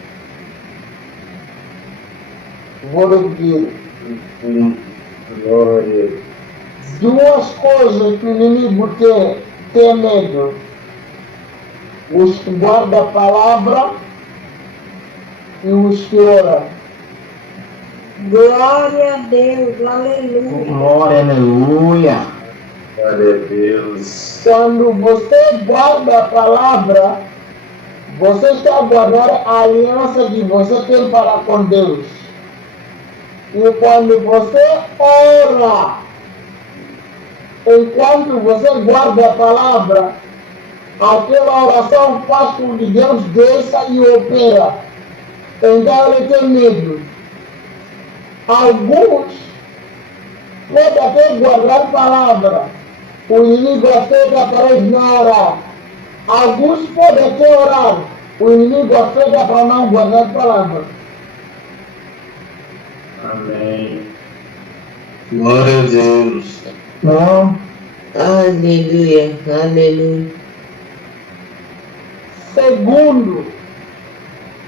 Vou repetir. Glória. Duas coisas que o inimigo tem medo: os que guardam a palavra e os que oram. Glória a Deus, aleluia. Glória, aleluia. Glória a Deus. Quando você guarda a palavra, você está guardando a aliança que você tem para com Deus. E quando você ora, enquanto você guarda a palavra, aquela oração faz com que Deus desça e opera. Então ele tem medo. Alguns podem até guardar a palavra, o inimigo aceita para eles não orar. Alguns podem até orar, o inimigo aceita para não guardar a palavra. Amém. Glória a Deus. Não. Aleluia, aleluia. Segundo,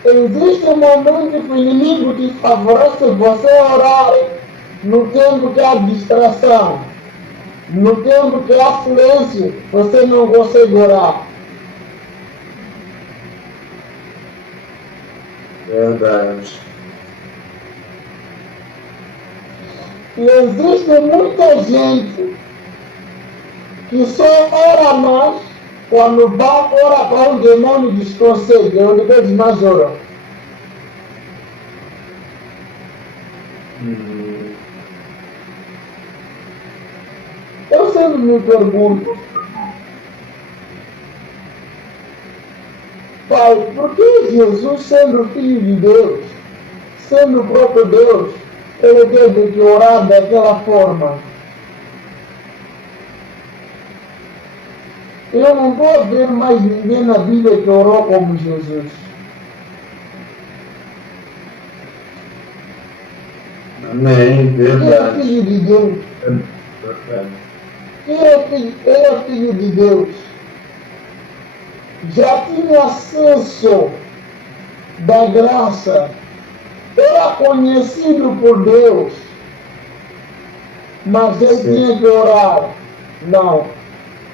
existe um momento que o inimigo te favorece você orar no tempo que há distração. No tempo que há silêncio, você não consegue orar. Verdade. E existe muita gente que só ora mais quando vai orar para um demônio desconsegue, onde Deus mais ora. Eu sempre me pergunto, Pai, por que Jesus, sendo Filho de Deus, sendo o próprio Deus, ele teve que orar daquela forma? Eu não vou ver mais ninguém na Bíblia que orou como Jesus. Amém. Ele é Verdade. Filho de Deus. Verdade. Ele era filho de Deus. Já tinha acesso da graça. Era conhecido por Deus. Mas ele tinha que orar. Não.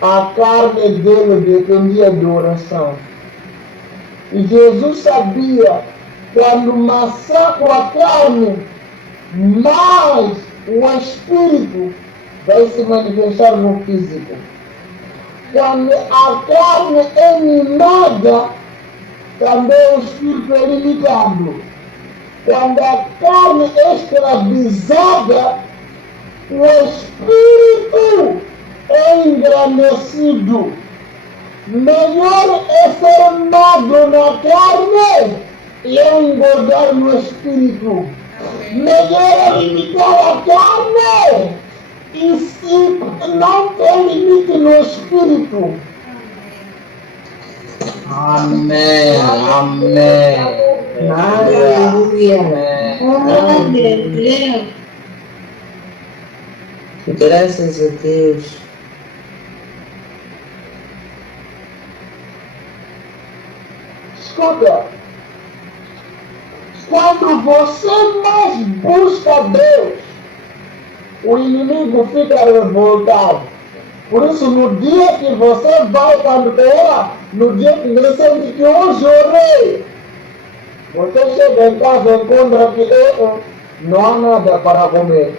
A carne dele dependia de oração. E Jesus sabia, quando massacra a carne, mas o Espírito vai se manifestar no físico. Quando a carne é mimada, também o Espírito é limitado. Quando a carne é escravizada, o Espírito é engrandecido. Melhor é ser magro na carne e engordar no Espírito. Melhor é limitar a carne e se não tem limite no Espírito. Amém. Amém. Aleluia. Aleluia. Graças a Deus. Escuta, quando você mais busca Deus, o inimigo fica revoltado. Por isso, no dia que você vai, quando ora, no dia que você sente que hoje orei, você chega em casa e encontra que não há nada para comer.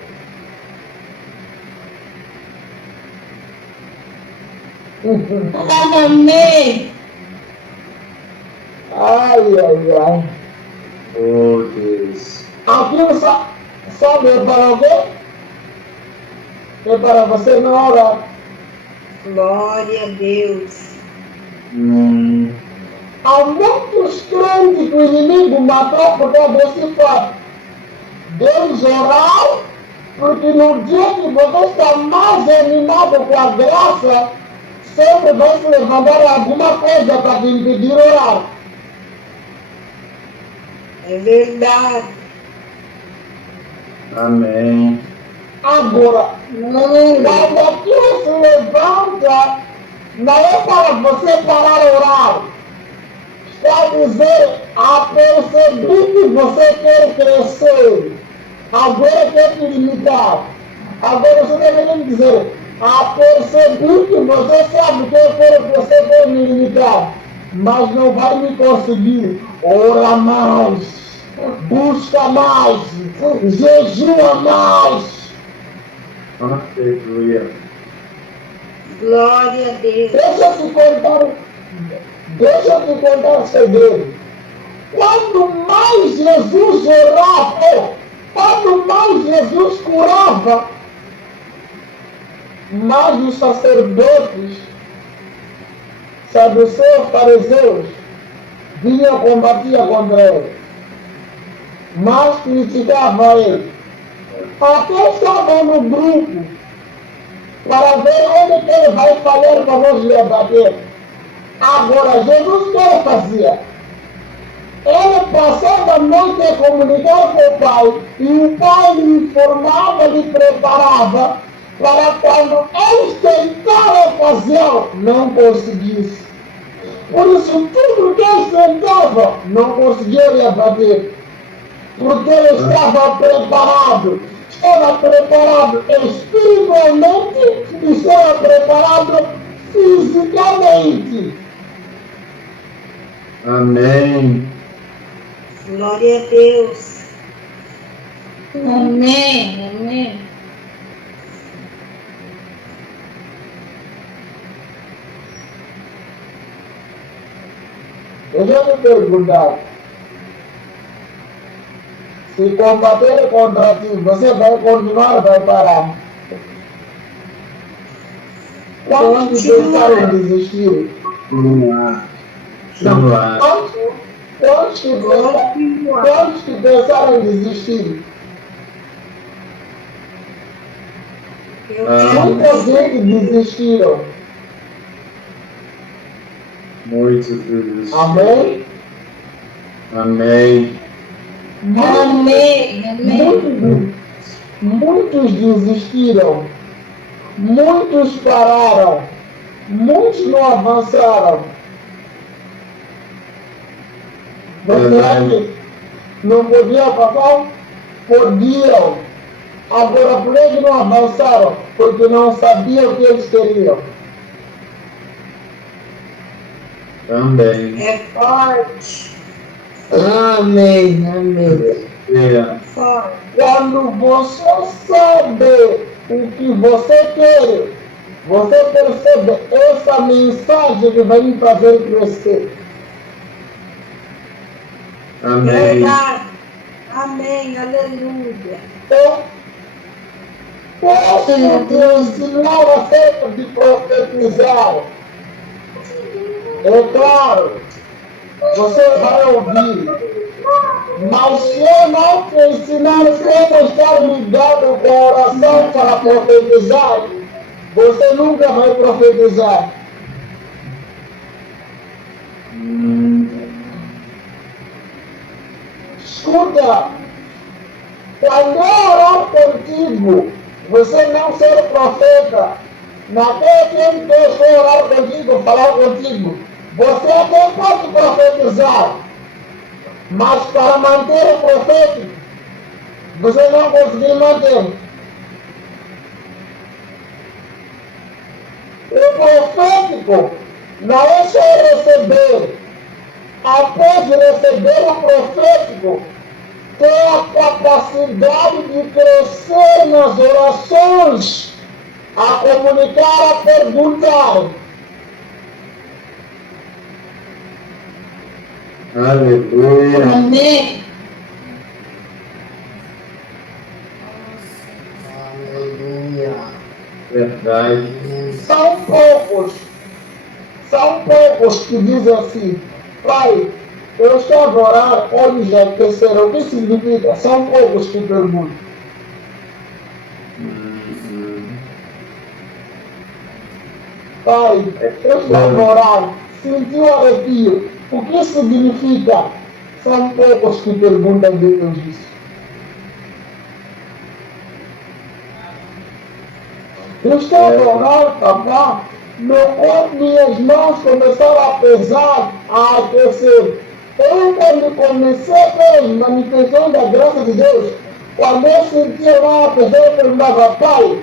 Amém. Ai. Oh, Deus. Aquilo sabe é para o quê? É para você não orar. Glória a Deus. Há muitos crentes que o inimigo matou por causa desse fato. Deus orar, porque no dia que você está mais animado com a graça, sempre vai se levantar alguma coisa para te impedir orar. É verdade. Amém. Agora, quando aquilo se levanta, não é para você parar de orar. Está a dizer, a perceber que você quer crescer. Agora quer te limitar. Agora você está querendo dizer, a perceber que você sabe que eu quero crescer, quer me limitar. Mas não vai me conseguir. Ora mais. Busca mais. Jejua mais. Aleluia. Glória a Deus. Deixa eu te contar um segredo. Quando mais Jesus orava, quando mais Jesus curava, mais os sacerdotes, saduceus, fariseus, vinham combater contra ele. Mas criticava ele. Até estavam no grupo para ver onde que ele vai falhar para nós lhe abater. Agora, Jesus o que ele fazia? Ele passava a noite a comunicar com o Pai, e o Pai lhe informava, lhe preparava, para quando eles tentaram a ocasião, não conseguisse. Por isso, tudo que eles tentavam, não conseguiam lhe abater. Porque ele estava preparado espiritualmente e estava preparado fisicamente. Amém. Glória a Deus. Amém. Amém. Eu já me perguntava, se combater contra ti, você vai continuar ou vai parar? Quantos pensaram em desistir? Quantos que pensaram em desistir? Muita gente desistiram. Muitos desistir. Amém? Amém. Amém. Amém. Muitos desistiram. Muitos pararam, muitos não avançaram. Será que não podiam avançar? Podiam. Agora, por que não avançaram? Porque não sabiam o que eles queriam. Também. É forte. Amém. Amém. Yeah. Forte. Quando você sabe o que você quer, você percebe essa mensagem que vai me fazer crescer. Amém. Verdade. Amém. Aleluia. Eu posso te ensinar acerca de profetizar. É claro, você vai ouvir. Mas se eu não te ensinar como estar ligado com a oração para profetizar, você nunca vai profetizar. Escuta, quando eu orar contigo, você não ser profeta, naquele tempo que eu for orar contigo, falar contigo, você até pode profetizar, mas para manter o profético, você não conseguir manter. O profético não é só receber. Após receber o profético, ter a capacidade de crescer nas orações, a comunicar, a perguntar. Aleluia. Amém. Aleluia. Verdade. São poucos que dizem assim, Pai, eu estou a orar, olhos já aqueceram. O que significa? São poucos que perguntam. Pai, eu estou a orar, senti o arrepio. O que significa? São poucos que perguntam de Deus isso. Eu estou a orar, papá, meu corpo e minhas mãos começaram a pesar, a aquecer. Eu, quando comecei a ter as manifestações da graça de Deus, quando eu sentia lá a pessoa, eu perguntava, Pai,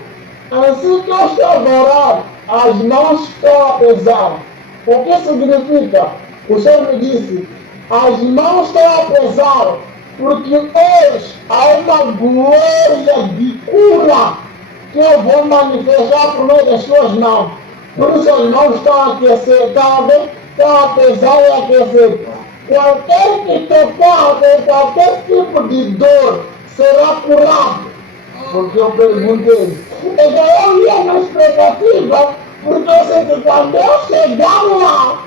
assim que eu estou a orar, as mãos estão a pesar. O que significa? O Senhor me disse, as mãos estão a pesar, porque hoje há uma glória de cura que eu vou manifestar por meio das suas mãos. Por isso as mãos estão a aquecer, estão a ver? Estão a pesar e a aquecer. Qualquer que tocar com qualquer tipo de dor será curado. Porque eu perguntei. Então eu ia na expectativa, porque eu sei que quando eu chegar lá,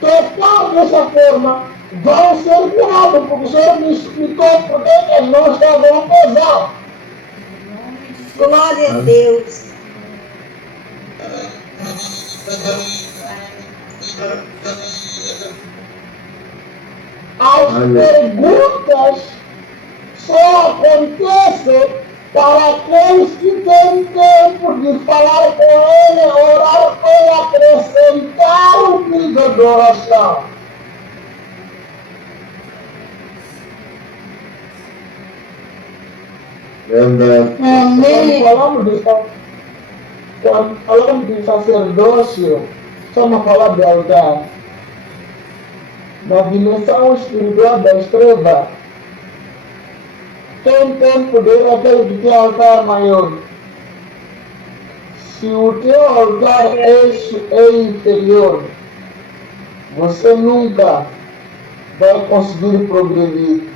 tocar dessa forma, vão ser curados, porque o Senhor me explicou por que as mãos estavam a pesar. Glória a Deus. As perguntas só acontecem para aqueles que têm tempo de falar com Ele, orar com Ele, acrescentar o pedido de oração. Verdade. Amém. Quando falamos de sacerdócio, estamos a falar de altar. Na dimensão espiritual das trevas, quem tem poder é aquele que tem altar maior. Se o teu altar é inferior, você nunca vai conseguir progredir.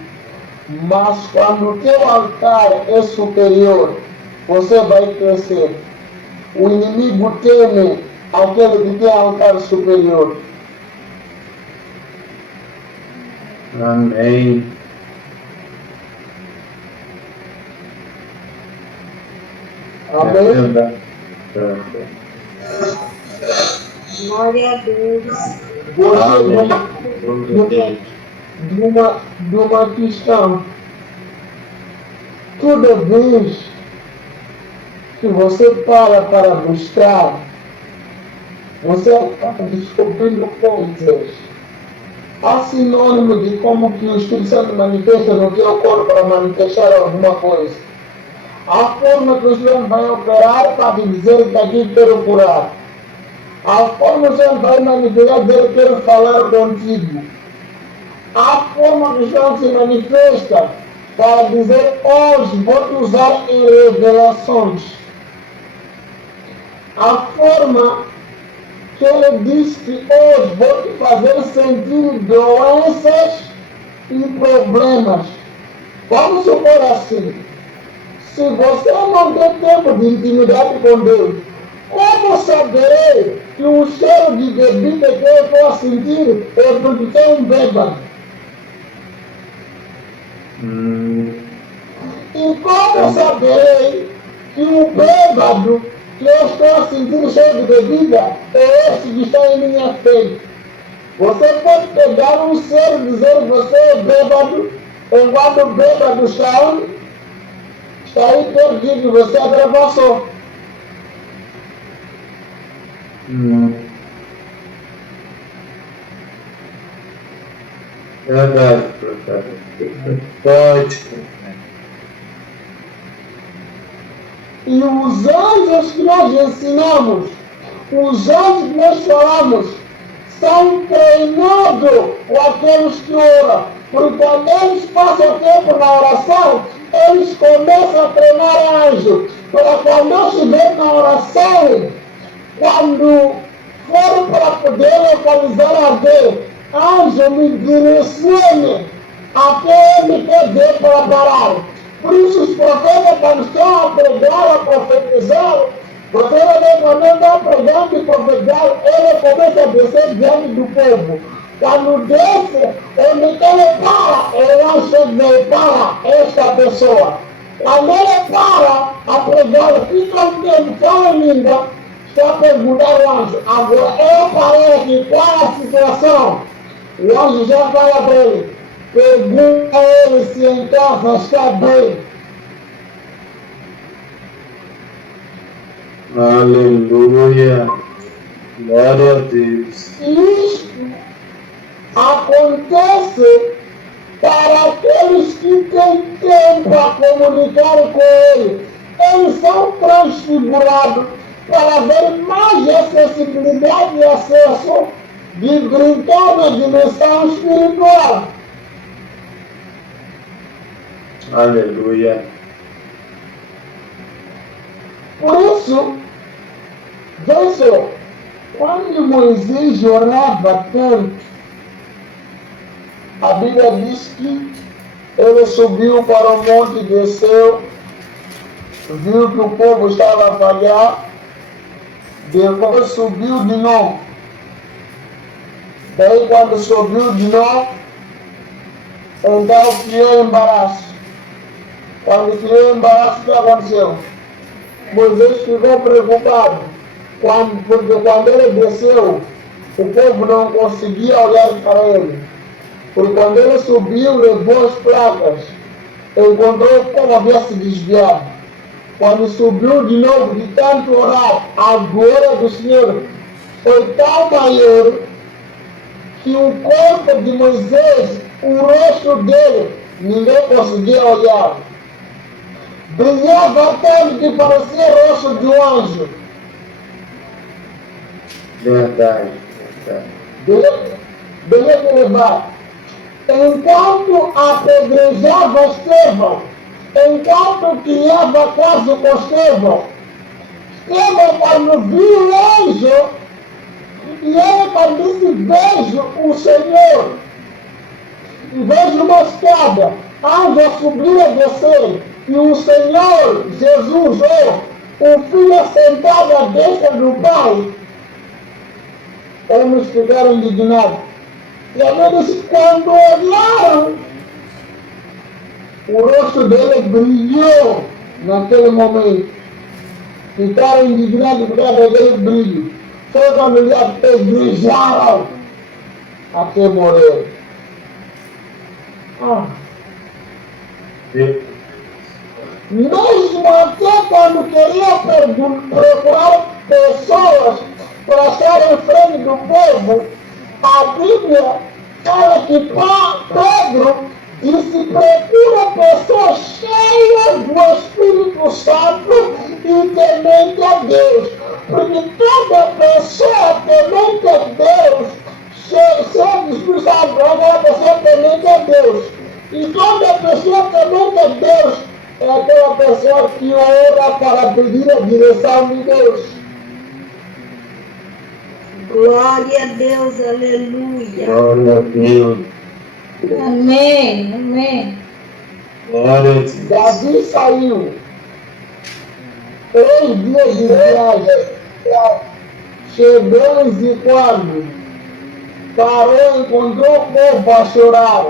Mas quando o teu altar é superior, você vai crescer. O inimigo teme aquele que tem altar superior. Amém. Amém? Verdade. Glória a Deus. Amém. De uma questão. Toda vez que você para buscar, você acaba descobrindo coisas. Há sinônimo de como que o Espírito Santo manifesta no teu corpo para manifestar alguma coisa. A forma que o Senhor vai operar para dizer que aqui quero curar. A forma que o Senhor vai manifestar dizer que quero falar contigo. A forma que o Senhor se manifesta para dizer hoje vou te usar em revelações. A forma que ele diz que hoje vou te fazer sentir doenças e problemas. Vamos supor assim, se você não tem tempo de intimidade com Deus, como saberei que o cheiro de bebida que eu estou a sentir é porque tem um bêbado? E como saberei que o bêbado que eu estou a sentir cheio de bebida é esse que está em minha frente? Você pode pegar um ser e dizer que você é bêbado, enquanto o bêbado está onde? Está aí perdido e você atravessou. Verdade, profeta. Pode. E os anjos que nós ensinamos, os anjos que nós falamos, são treinados com aqueles que oram. Porque quando eles passam tempo na oração, eles começam a treinar anjos. Para quando eu estiver na oração, quando for para poder localizar alguém, anjo me direcione até ele pedir para parar. Por isso os profetas, quando estão a pregar, a profetizar, você vai ver quando ele está pregando e profetizar, ele começa a descer diante do povo. Quando desce, onde ele para, ele acha que para esta pessoa. Quando ele para a pregar, fica um tempo, fala em língua, está a perguntar ao anjo. Agora eu parei aqui, qual é a situação? O anjo já fala para ele. Pergunta a ele se em casa está bem. Aleluia. Glória a Deus. Isto acontece para aqueles que têm tempo a comunicar com ele. Eles são transfigurados para haver mais acessibilidade e acesso de brincar na dimensão espiritual. Aleluia. Por isso, veja, quando Moisés orava tanto, a Bíblia diz que ele subiu para o monte, desceu, viu que o povo estava a falhar, depois subiu de novo. Daí quando subiu de novo, então criou embaraço. Quando criou embaraço, o que aconteceu? Moisés ficou preocupado, porque quando ele desceu, o povo não conseguia olhar para ele. Porque quando ele subiu, levou as placas, encontrou o povo havia se desviado. Quando subiu de novo, de tanto orar, a glória do Senhor foi tão maior que o corpo de Moisés, o rosto dele, ninguém conseguia olhar. Brilhava tanto que parecia o rosto de um anjo. Verdade. Beleza levar. Enquanto apedrejava Estevão, enquanto criava caso com Estevão, quando viu o anjo, e ele quando disse, vejo o Senhor, e vejo uma escada, anjo a subir e a descer, e o Senhor, Jesus, o Filho sentado à destra do Pai, eles ficaram indignados. E eles, quando olharam, o rosto dele brilhou naquele momento. Ficaram indignados por causa daquele brilho. Foi quando eles apedrejaram até morrer. Mesmo até quando queria procurar pessoas para estar em frente do povo, a Bíblia fala que Pedro disse: procura pessoas cheias do Espírito Santo e temente a Deus. Porque toda pessoa temente a Deus, cheia do Espírito Santo, é uma pessoa temente a Deus. E toda pessoa temente a Deus é aquela pessoa que ora para pedir a direção de Deus. Glória a Deus, aleluia. Glória a Deus. Amém, amém. Glória a Deus. Davi saiu 3 dias de viagem. Chegou em Ziquando, parou, encontrou o povo a chorar.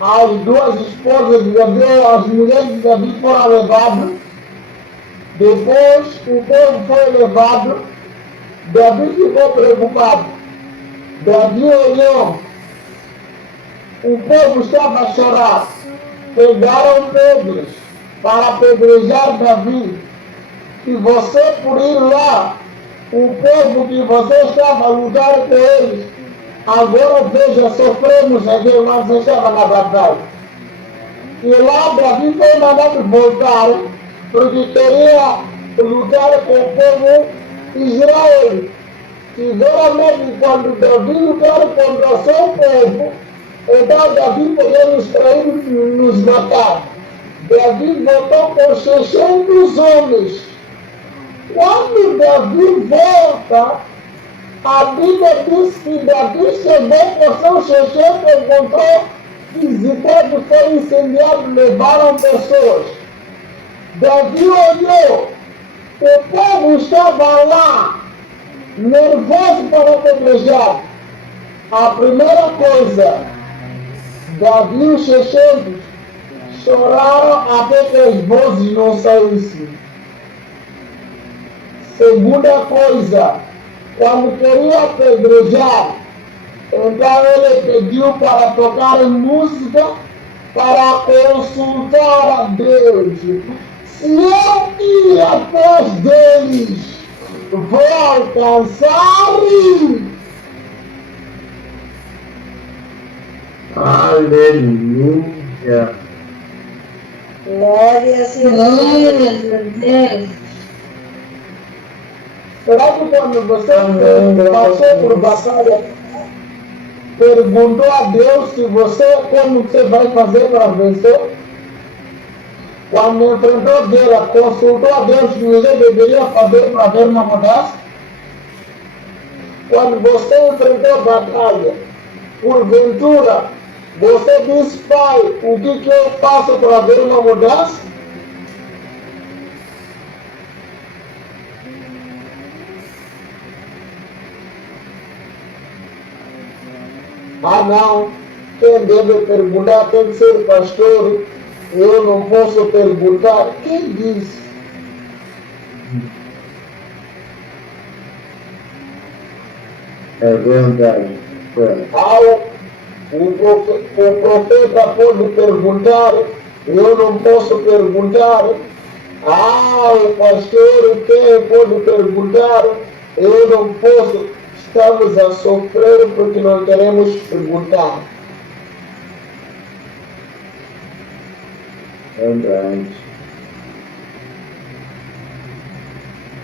As 2 esposas de Davi, as mulheres de Davi foram levadas. Depois o povo foi levado. Davi ficou preocupado. Davi olhou. O povo estava a chorar. Pegaram pedras para apedrejar Davi. E você, por ir lá, o povo que você estava a lutar com eles, agora veja, sofremos aqui, mas você estava na batalha. E lá Davi foi mandado voltar, porque queria lutar com o povo Israel. Tiveram medo quando Davi lutar contra o seu povo, então Davi podia nos trair e nos matar. Davi voltou com 600 homens. Quando Davi volta, a Bíblia diz que Davi chegou com seus 600, encontrou que Ziklag foi incendiado, levaram pessoas. Davi olhou, o povo estava lá, nervoso para apedrejar. A primeira coisa, Davi e os 600 choraram até que as vozes não saíssem. Segunda coisa, quando queria apedrejar, então ele pediu para tocar música para consultar a Deus. Se eu ir atrás deles, vou alcançar. Aleluia. Glória a Deus. Será que quando você passou por batalha, perguntou a Deus se como você vai fazer para vencer? Quando enfrentou guerra, consultou a Deus o que você deveria fazer para ver uma mudança? Quando você enfrentou batalha, porventura, você disse: Pai, o que eu faço para ver uma mudança? Ah, não, quem deve perguntar tem que ser pastor, eu não posso perguntar. Quem disse? É verdade. O profeta pode perguntar, eu não posso perguntar. O pastor quem pode perguntar, eu não posso. Estamos a sofrer porque não queremos perguntar. Verdade.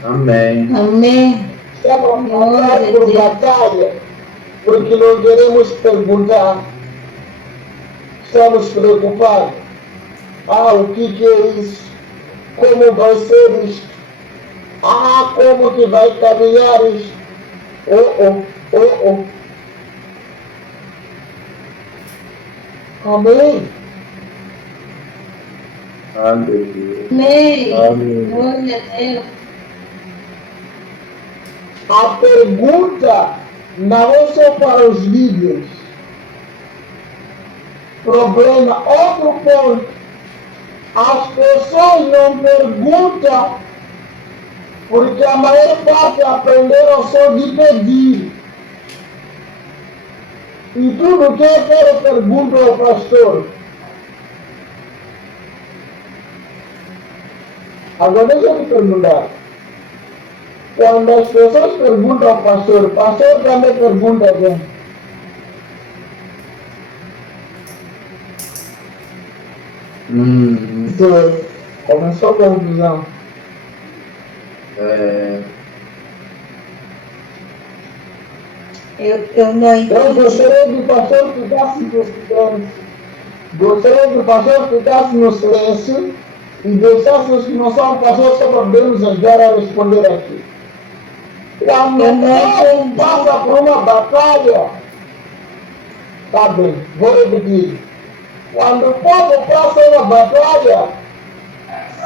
Amém. Amém. Estamos a passar por batalha porque não queremos perguntar. Estamos preocupados. O que é isso? Como vai ser isto? Como que vai caminhar isto? Amém? Aleluia. Amém. Amém. Glória a Deus. A pergunta não é só para os líderes. Problema, outro ponto. As pessoas não perguntam porque a maior parte aprenderam só de pedir. E tudo que eu quero pergunto ao pastor. Agora deixa eu te perguntar. Quando as pessoas perguntam ao pastor, o pastor também pergunta a quem? Dois. Começou a confusão. Eu não Eu entendi. gostaria que o pastor ficasse no silêncio. Gostaria que o pastor ficasse no silêncio e deixasse os que não são pastores só para podermos ajudar a responder aqui. Quando Eu não Deus entendi. passa por uma batalha, tá bem, vou repetir. Quando o povo passa uma batalha,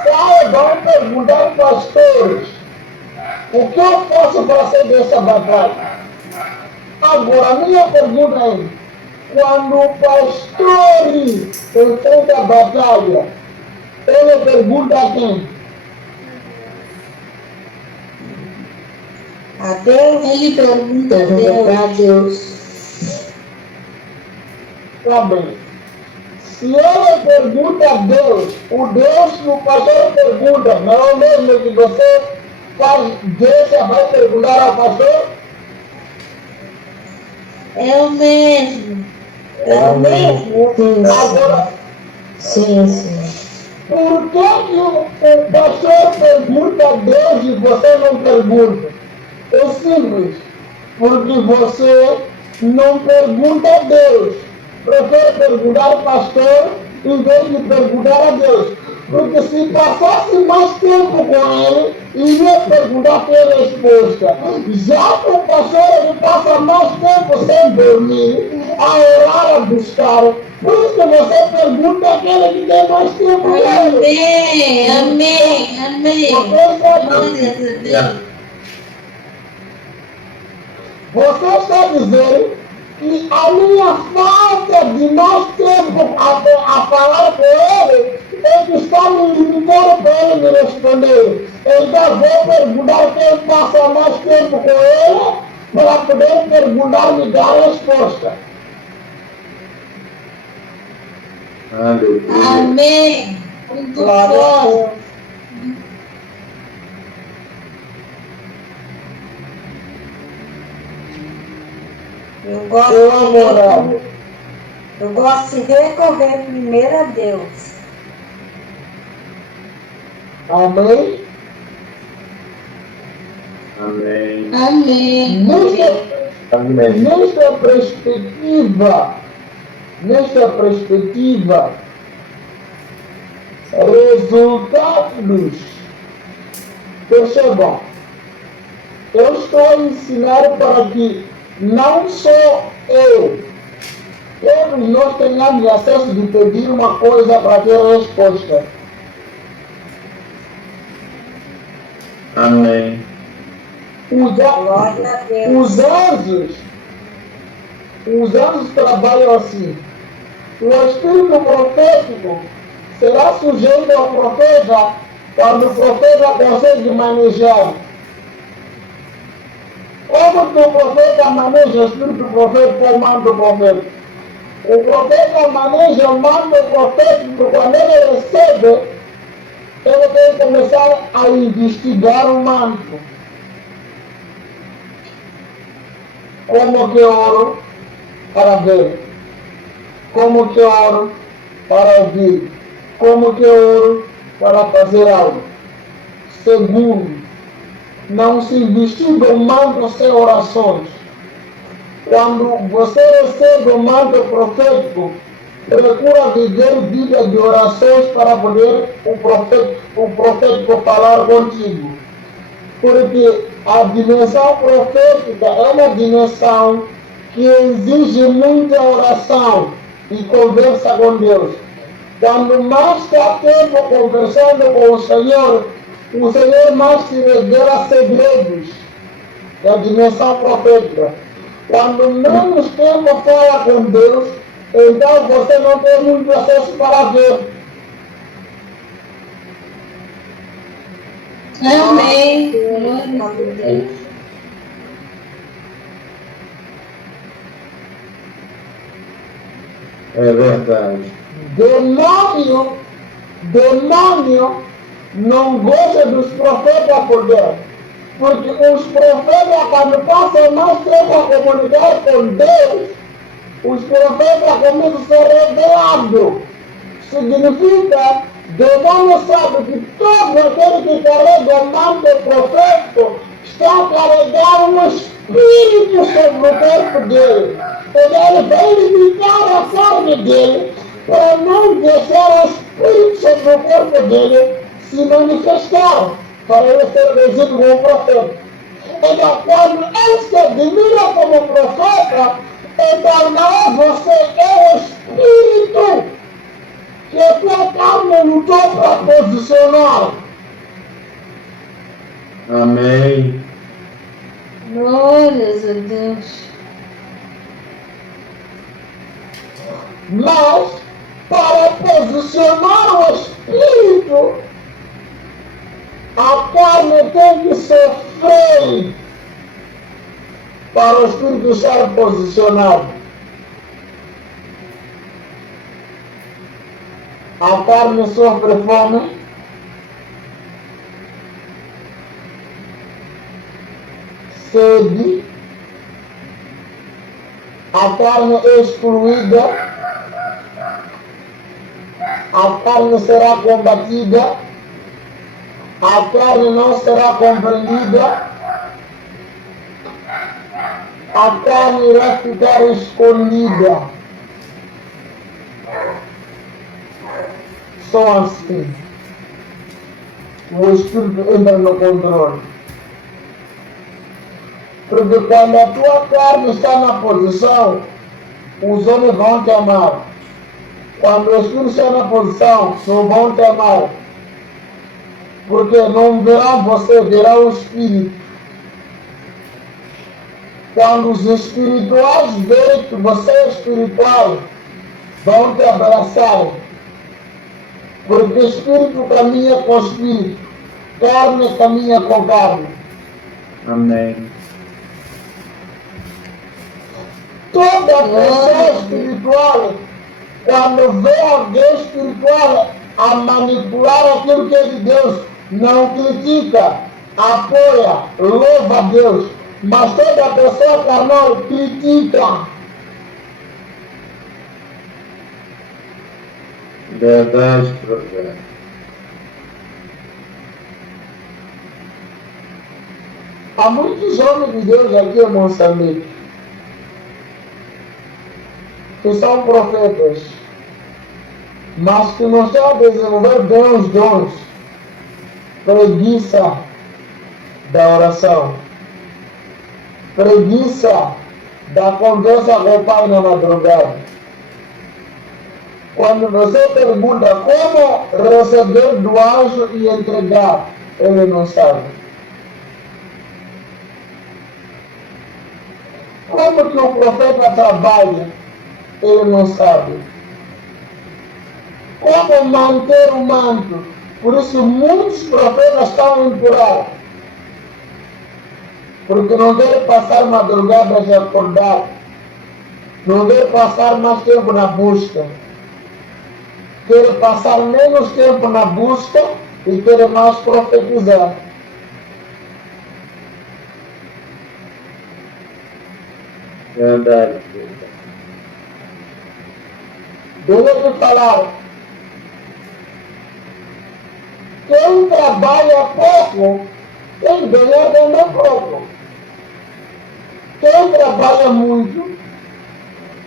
saibam perguntar pastores, o que eu faço para sair dessa batalha? Agora, a minha pergunta é, quando o pastor enfrenta a batalha, ele pergunta a quem? A Deus, ele pergunta a Pergunta Deus. para Deus. Tá bem. Se ele pergunta a Deus, o Deus que o pastor pergunta, não é o mesmo que você faz, deixa, vai perguntar ao pastor? É o mesmo. É o mesmo. Sim, Agora, sim, sim. por que o pastor pergunta a Deus e você não pergunta? É simples, porque você não pergunta a Deus. Prefere perguntar ao pastor em vez de perguntar a Deus. Porque se passasse mais tempo com ele, iria perguntar ter resposta. Já que o pastor ele passa mais tempo sem dormir, a orar, a buscar, por isso que você pergunta àquele que tem mais tempo com ele. Amém, amém, amém. Você sabe, Glórias a Deus. você está dizendo que a minha falta de mais tempo a falar com ele é que está me limitando para ele me responder. Então vou perguntar quem passa mais tempo com ele para poder perguntar e dar a resposta. Aleluia. Amém. Muito Glória a forte. Deus. Eu gosto, eu gosto de recorrer primeiro a Deus. Amém? Amém. Amém. Amém. Nesta perspectiva, resultados. Percebam, eu estou a ensinar para que não só todos nós tenhamos acesso de pedir uma coisa para ter a resposta. Amém. Glória a Deus. Os anjos trabalham assim. O espírito profético será sujeito ao profeta quando o profeta consegue manejar. Como que o profeta maneja o espírito profético ou o manto profético? O profeta maneja o manto profético quando ele recebe, ele tem que começar a investigar o manto. Como que eu oro para ver? Como que eu oro para ouvir? Como que eu oro para fazer algo? Segundo, não se investiga o manto sem orações. Quando você recebe o manto profético, procura viver vida de orações para poder o profético falar contigo. Porque a dimensão profética é uma dimensão que exige muita oração e conversa com Deus. Quando mais está tempo conversando com o Senhor mais se revela segredos da dimensão profética. Quando menos tempo fala com Deus, então você não tem muito acesso para ver. Amém. Glória a Deus. É verdade. Demônio não gosta dos profetas por Deus. Porque os profetas, quando passam mais tempo a comunicar com Deus, os profetas começam a ser revelados. Significa, demônio sabe que todo aquele que carrega o manto profético está a carregar um espírito sobre o corpo dele. Então ele vai limitar a carne dele para não deixar o espírito sobre o corpo dele se manifestar, para ele ser regido como profeta. Então, quando ele se admira como profeta, então não você é o espírito que a tua carne lutou para posicionar. Amém. Glórias a Deus. Mas, para posicionar o espírito, a carne tem que sofrer para o espírito estar posicionado. A carne sofre fome, sede, a carne é excluída, a carne será combatida, a carne não será compreendida, a carne irá ficar escondida. Só assim o Espírito entra no controle. Porque quando a tua carne está na posição, os homens vão te amar. Quando o Espírito está na posição, não vão te amar. Porque não verão você, verão o Espírito. Quando os espirituais verem que você é espiritual, vão te abraçar. Porque espírito caminha com espírito, carne caminha com carne. Amém. Toda pessoa espiritual, quando vê alguém espiritual a manipular aquilo que é de Deus, não critica, apoia, louva a Deus. Mas toda pessoa carnal critica. Verdade, profeta. Há muitos homens de Deus aqui em Moçambique que são profetas, mas que não estão a desenvolver bem os dons, preguiça da oração, preguiça da conversa com o Pai na madrugada. Quando você pergunta como receber do anjo e entregar, ele não sabe. Como que o profeta trabalha, ele não sabe. Como manter o manto? Por isso muitos profetas estão empurrados. Porque não querem passar madrugadas a acordar. Não querem passar mais tempo na busca. Querem passar menos tempo na busca e querem mais profetizar. Verdade. Deixa eu falar. Quem trabalha pouco tem ganhar também pouco. Quem trabalha muito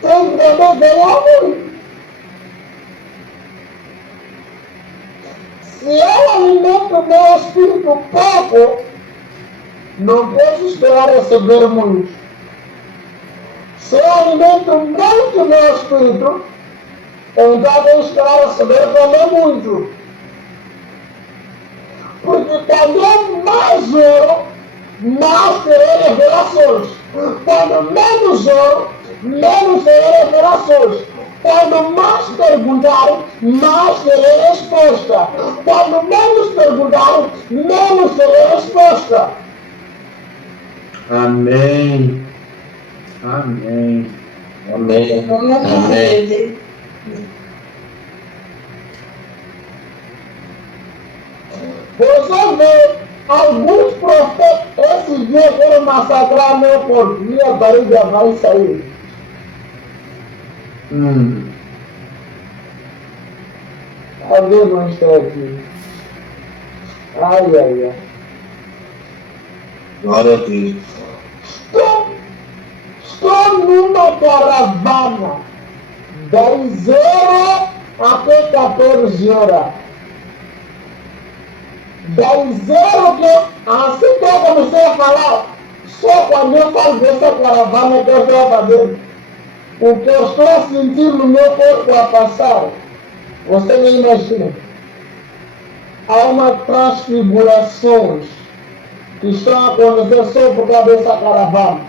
tem que também ganhar muito. Se eu alimento o meu espírito pouco, não posso esperar receber muito. Se eu alimento muito o meu espírito, então vou esperar receber também muito. Porque quando é mais ouro, mais terei revelações. Quando menos ouro, menos terei revelações. Quando mais perguntar, mais terei resposta. Quando menos perguntar, menos terei resposta. Amém. Amém. Amém. Amém. Você vê alguns profetas, esses dias querem massacrar meu corpo, minha barriga vai sair. Alguém não está aqui. Ai, ai, ai. Glória a Deus. Estou numa caravana das 0 até 14 horas. Das 0 que assim que eu comecei a falar, só quando eu falo dessa caravana que eu estou fazendo, o que eu estou sentindo no meu corpo a passar, você nem imagina. Há uma transfigurações que estão a acontecer só por causa dessa caravana.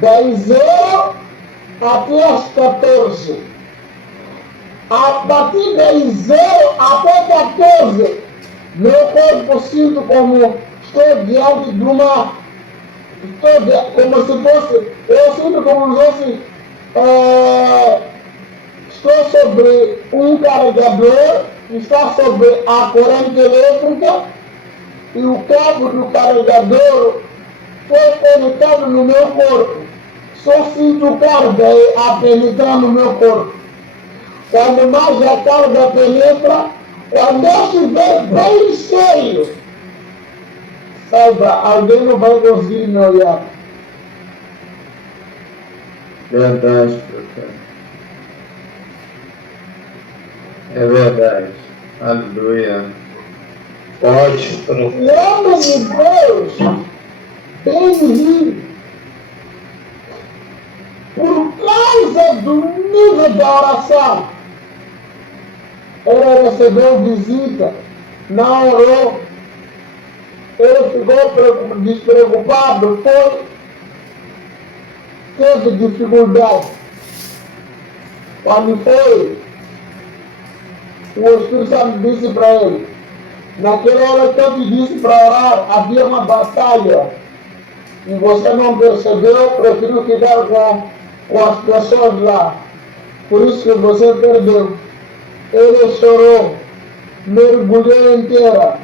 Das 0 até as 14. A partir das 0 até 14, meu corpo sinto como estou diante de uma. Como se fosse. Eu sinto como se fosse. Estou sobre um carregador que está sobre a corrente elétrica e o cabo do carregador foi conectado no meu corpo. Só sinto carga a penetrar no meu corpo. Quando mais a carga penetra, quando eu estiver bem cheio, saiba, alguém não vai conseguir me olhar. Verdade, profeta. É verdade. Aleluia. Forte, profeta. O homem de Deus tem rir por causa do nível da oração. Ele recebeu visita, não orou, ele ficou despreocupado, teve dificuldade. Quando foi, o Espírito Santo disse para ele, naquela hora que eu te disse para orar, havia uma batalha, e você não percebeu, preferiu ficar com as pessoas lá, por isso que você perdeu. Ele chorou, mergulhou inteira,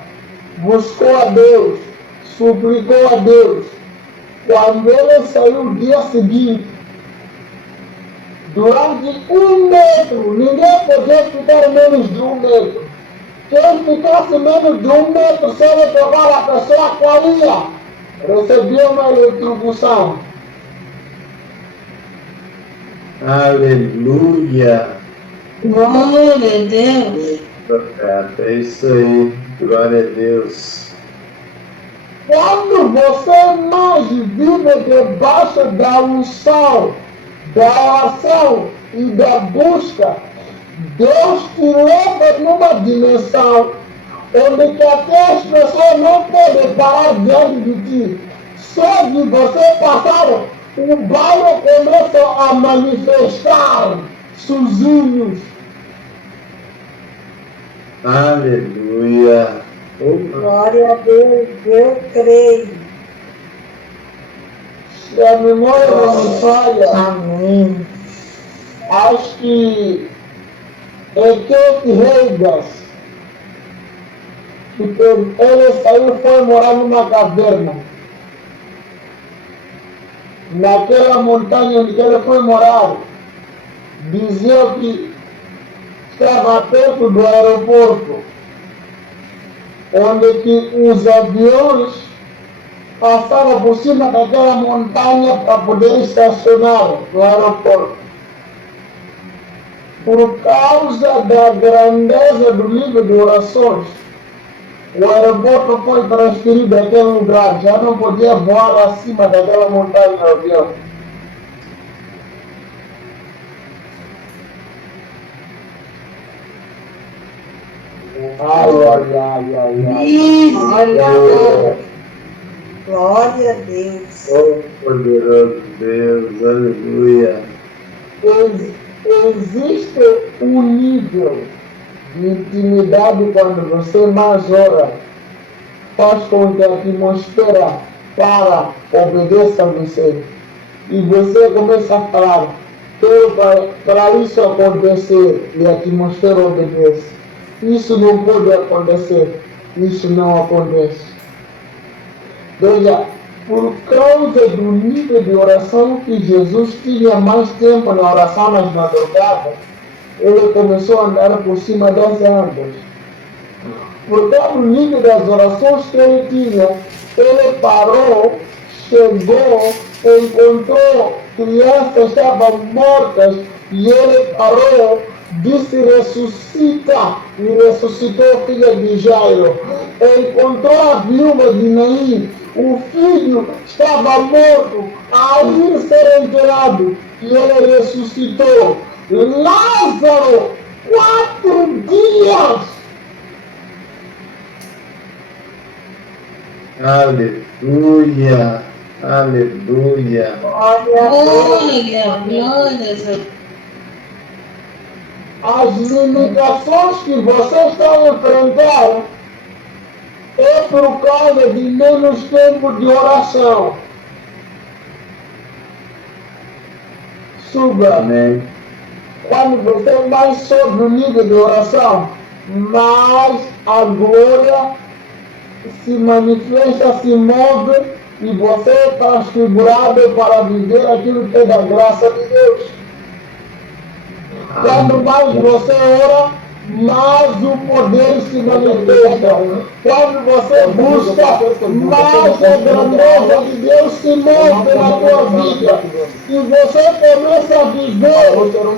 buscou a Deus, suplicou a Deus. Quando ele saiu no dia seguinte, durante 1 metro, ninguém podia ficar menos de 1 metro. Quem ficasse menos de 1 metro, se ele tocar a pessoa caía, recebia uma eletrocução. Aleluia. Glória a Deus. Profeta, é isso aí. Glória a Deus. Quando você mais vive debaixo da unção, da oração e da busca, Deus te leva numa dimensão onde que até as pessoas não podem parar diante de ti. Só de você passar, o bairro começa a manifestar sozinhos. Aleluia. Glória a Deus, eu creio. Se a memória não me falha, Amém. acho que é Kate Reigas, que ele saiu e foi morar numa caverna. Naquela montanha onde ele foi morar, dizia que estava perto do aeroporto, onde que os aviões passavam por cima daquela montanha para poder estacionar no aeroporto. Por causa da grandeza do nível de orações, o aeroporto foi transferido daquele lugar, já não podia voar acima daquela montanha o avião. Ai, ai, ai, ai, ai. Glória a Deus. Glória a Deus. Oh, poderoso Deus. Aleluia. Existe um nível de intimidade quando você mais ora, faz com que a atmosfera obedeça a você. E você começa a falar, para isso acontecer, e a atmosfera obedece. Isso não pode acontecer. isso não acontece. Veja, por causa do nível de oração que Jesus tinha mais tempo na oração nas madrugadas, ele começou a andar por cima das árvores. Por causa do nível das orações que ele tinha, ele parou, chegou, encontrou crianças que estavam mortas e ele parou, disse ressuscita e ressuscitou a filha de Jairo. Encontrou a viúva de Naim, o filho estava morto, a ir ser enterrado e ele ressuscitou. Lázaro, 4 dias. Aleluia. Aleluia. Glória a Deus. Glória, glória, Senhor. As limitações que você está enfrentando é por causa de menos tempo de oração. Suba. Amém. Quando você mais sobe no nível de oração, mais a glória se manifesta, se move e você é transfigurado para viver aquilo que é da graça de Deus. Quando mais você ora, mais o poder se manifesta. Quando você busca, mais a grandeza de Deus se move na tua vida. E você começa a viver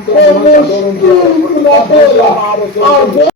como espírito na terra. Alguém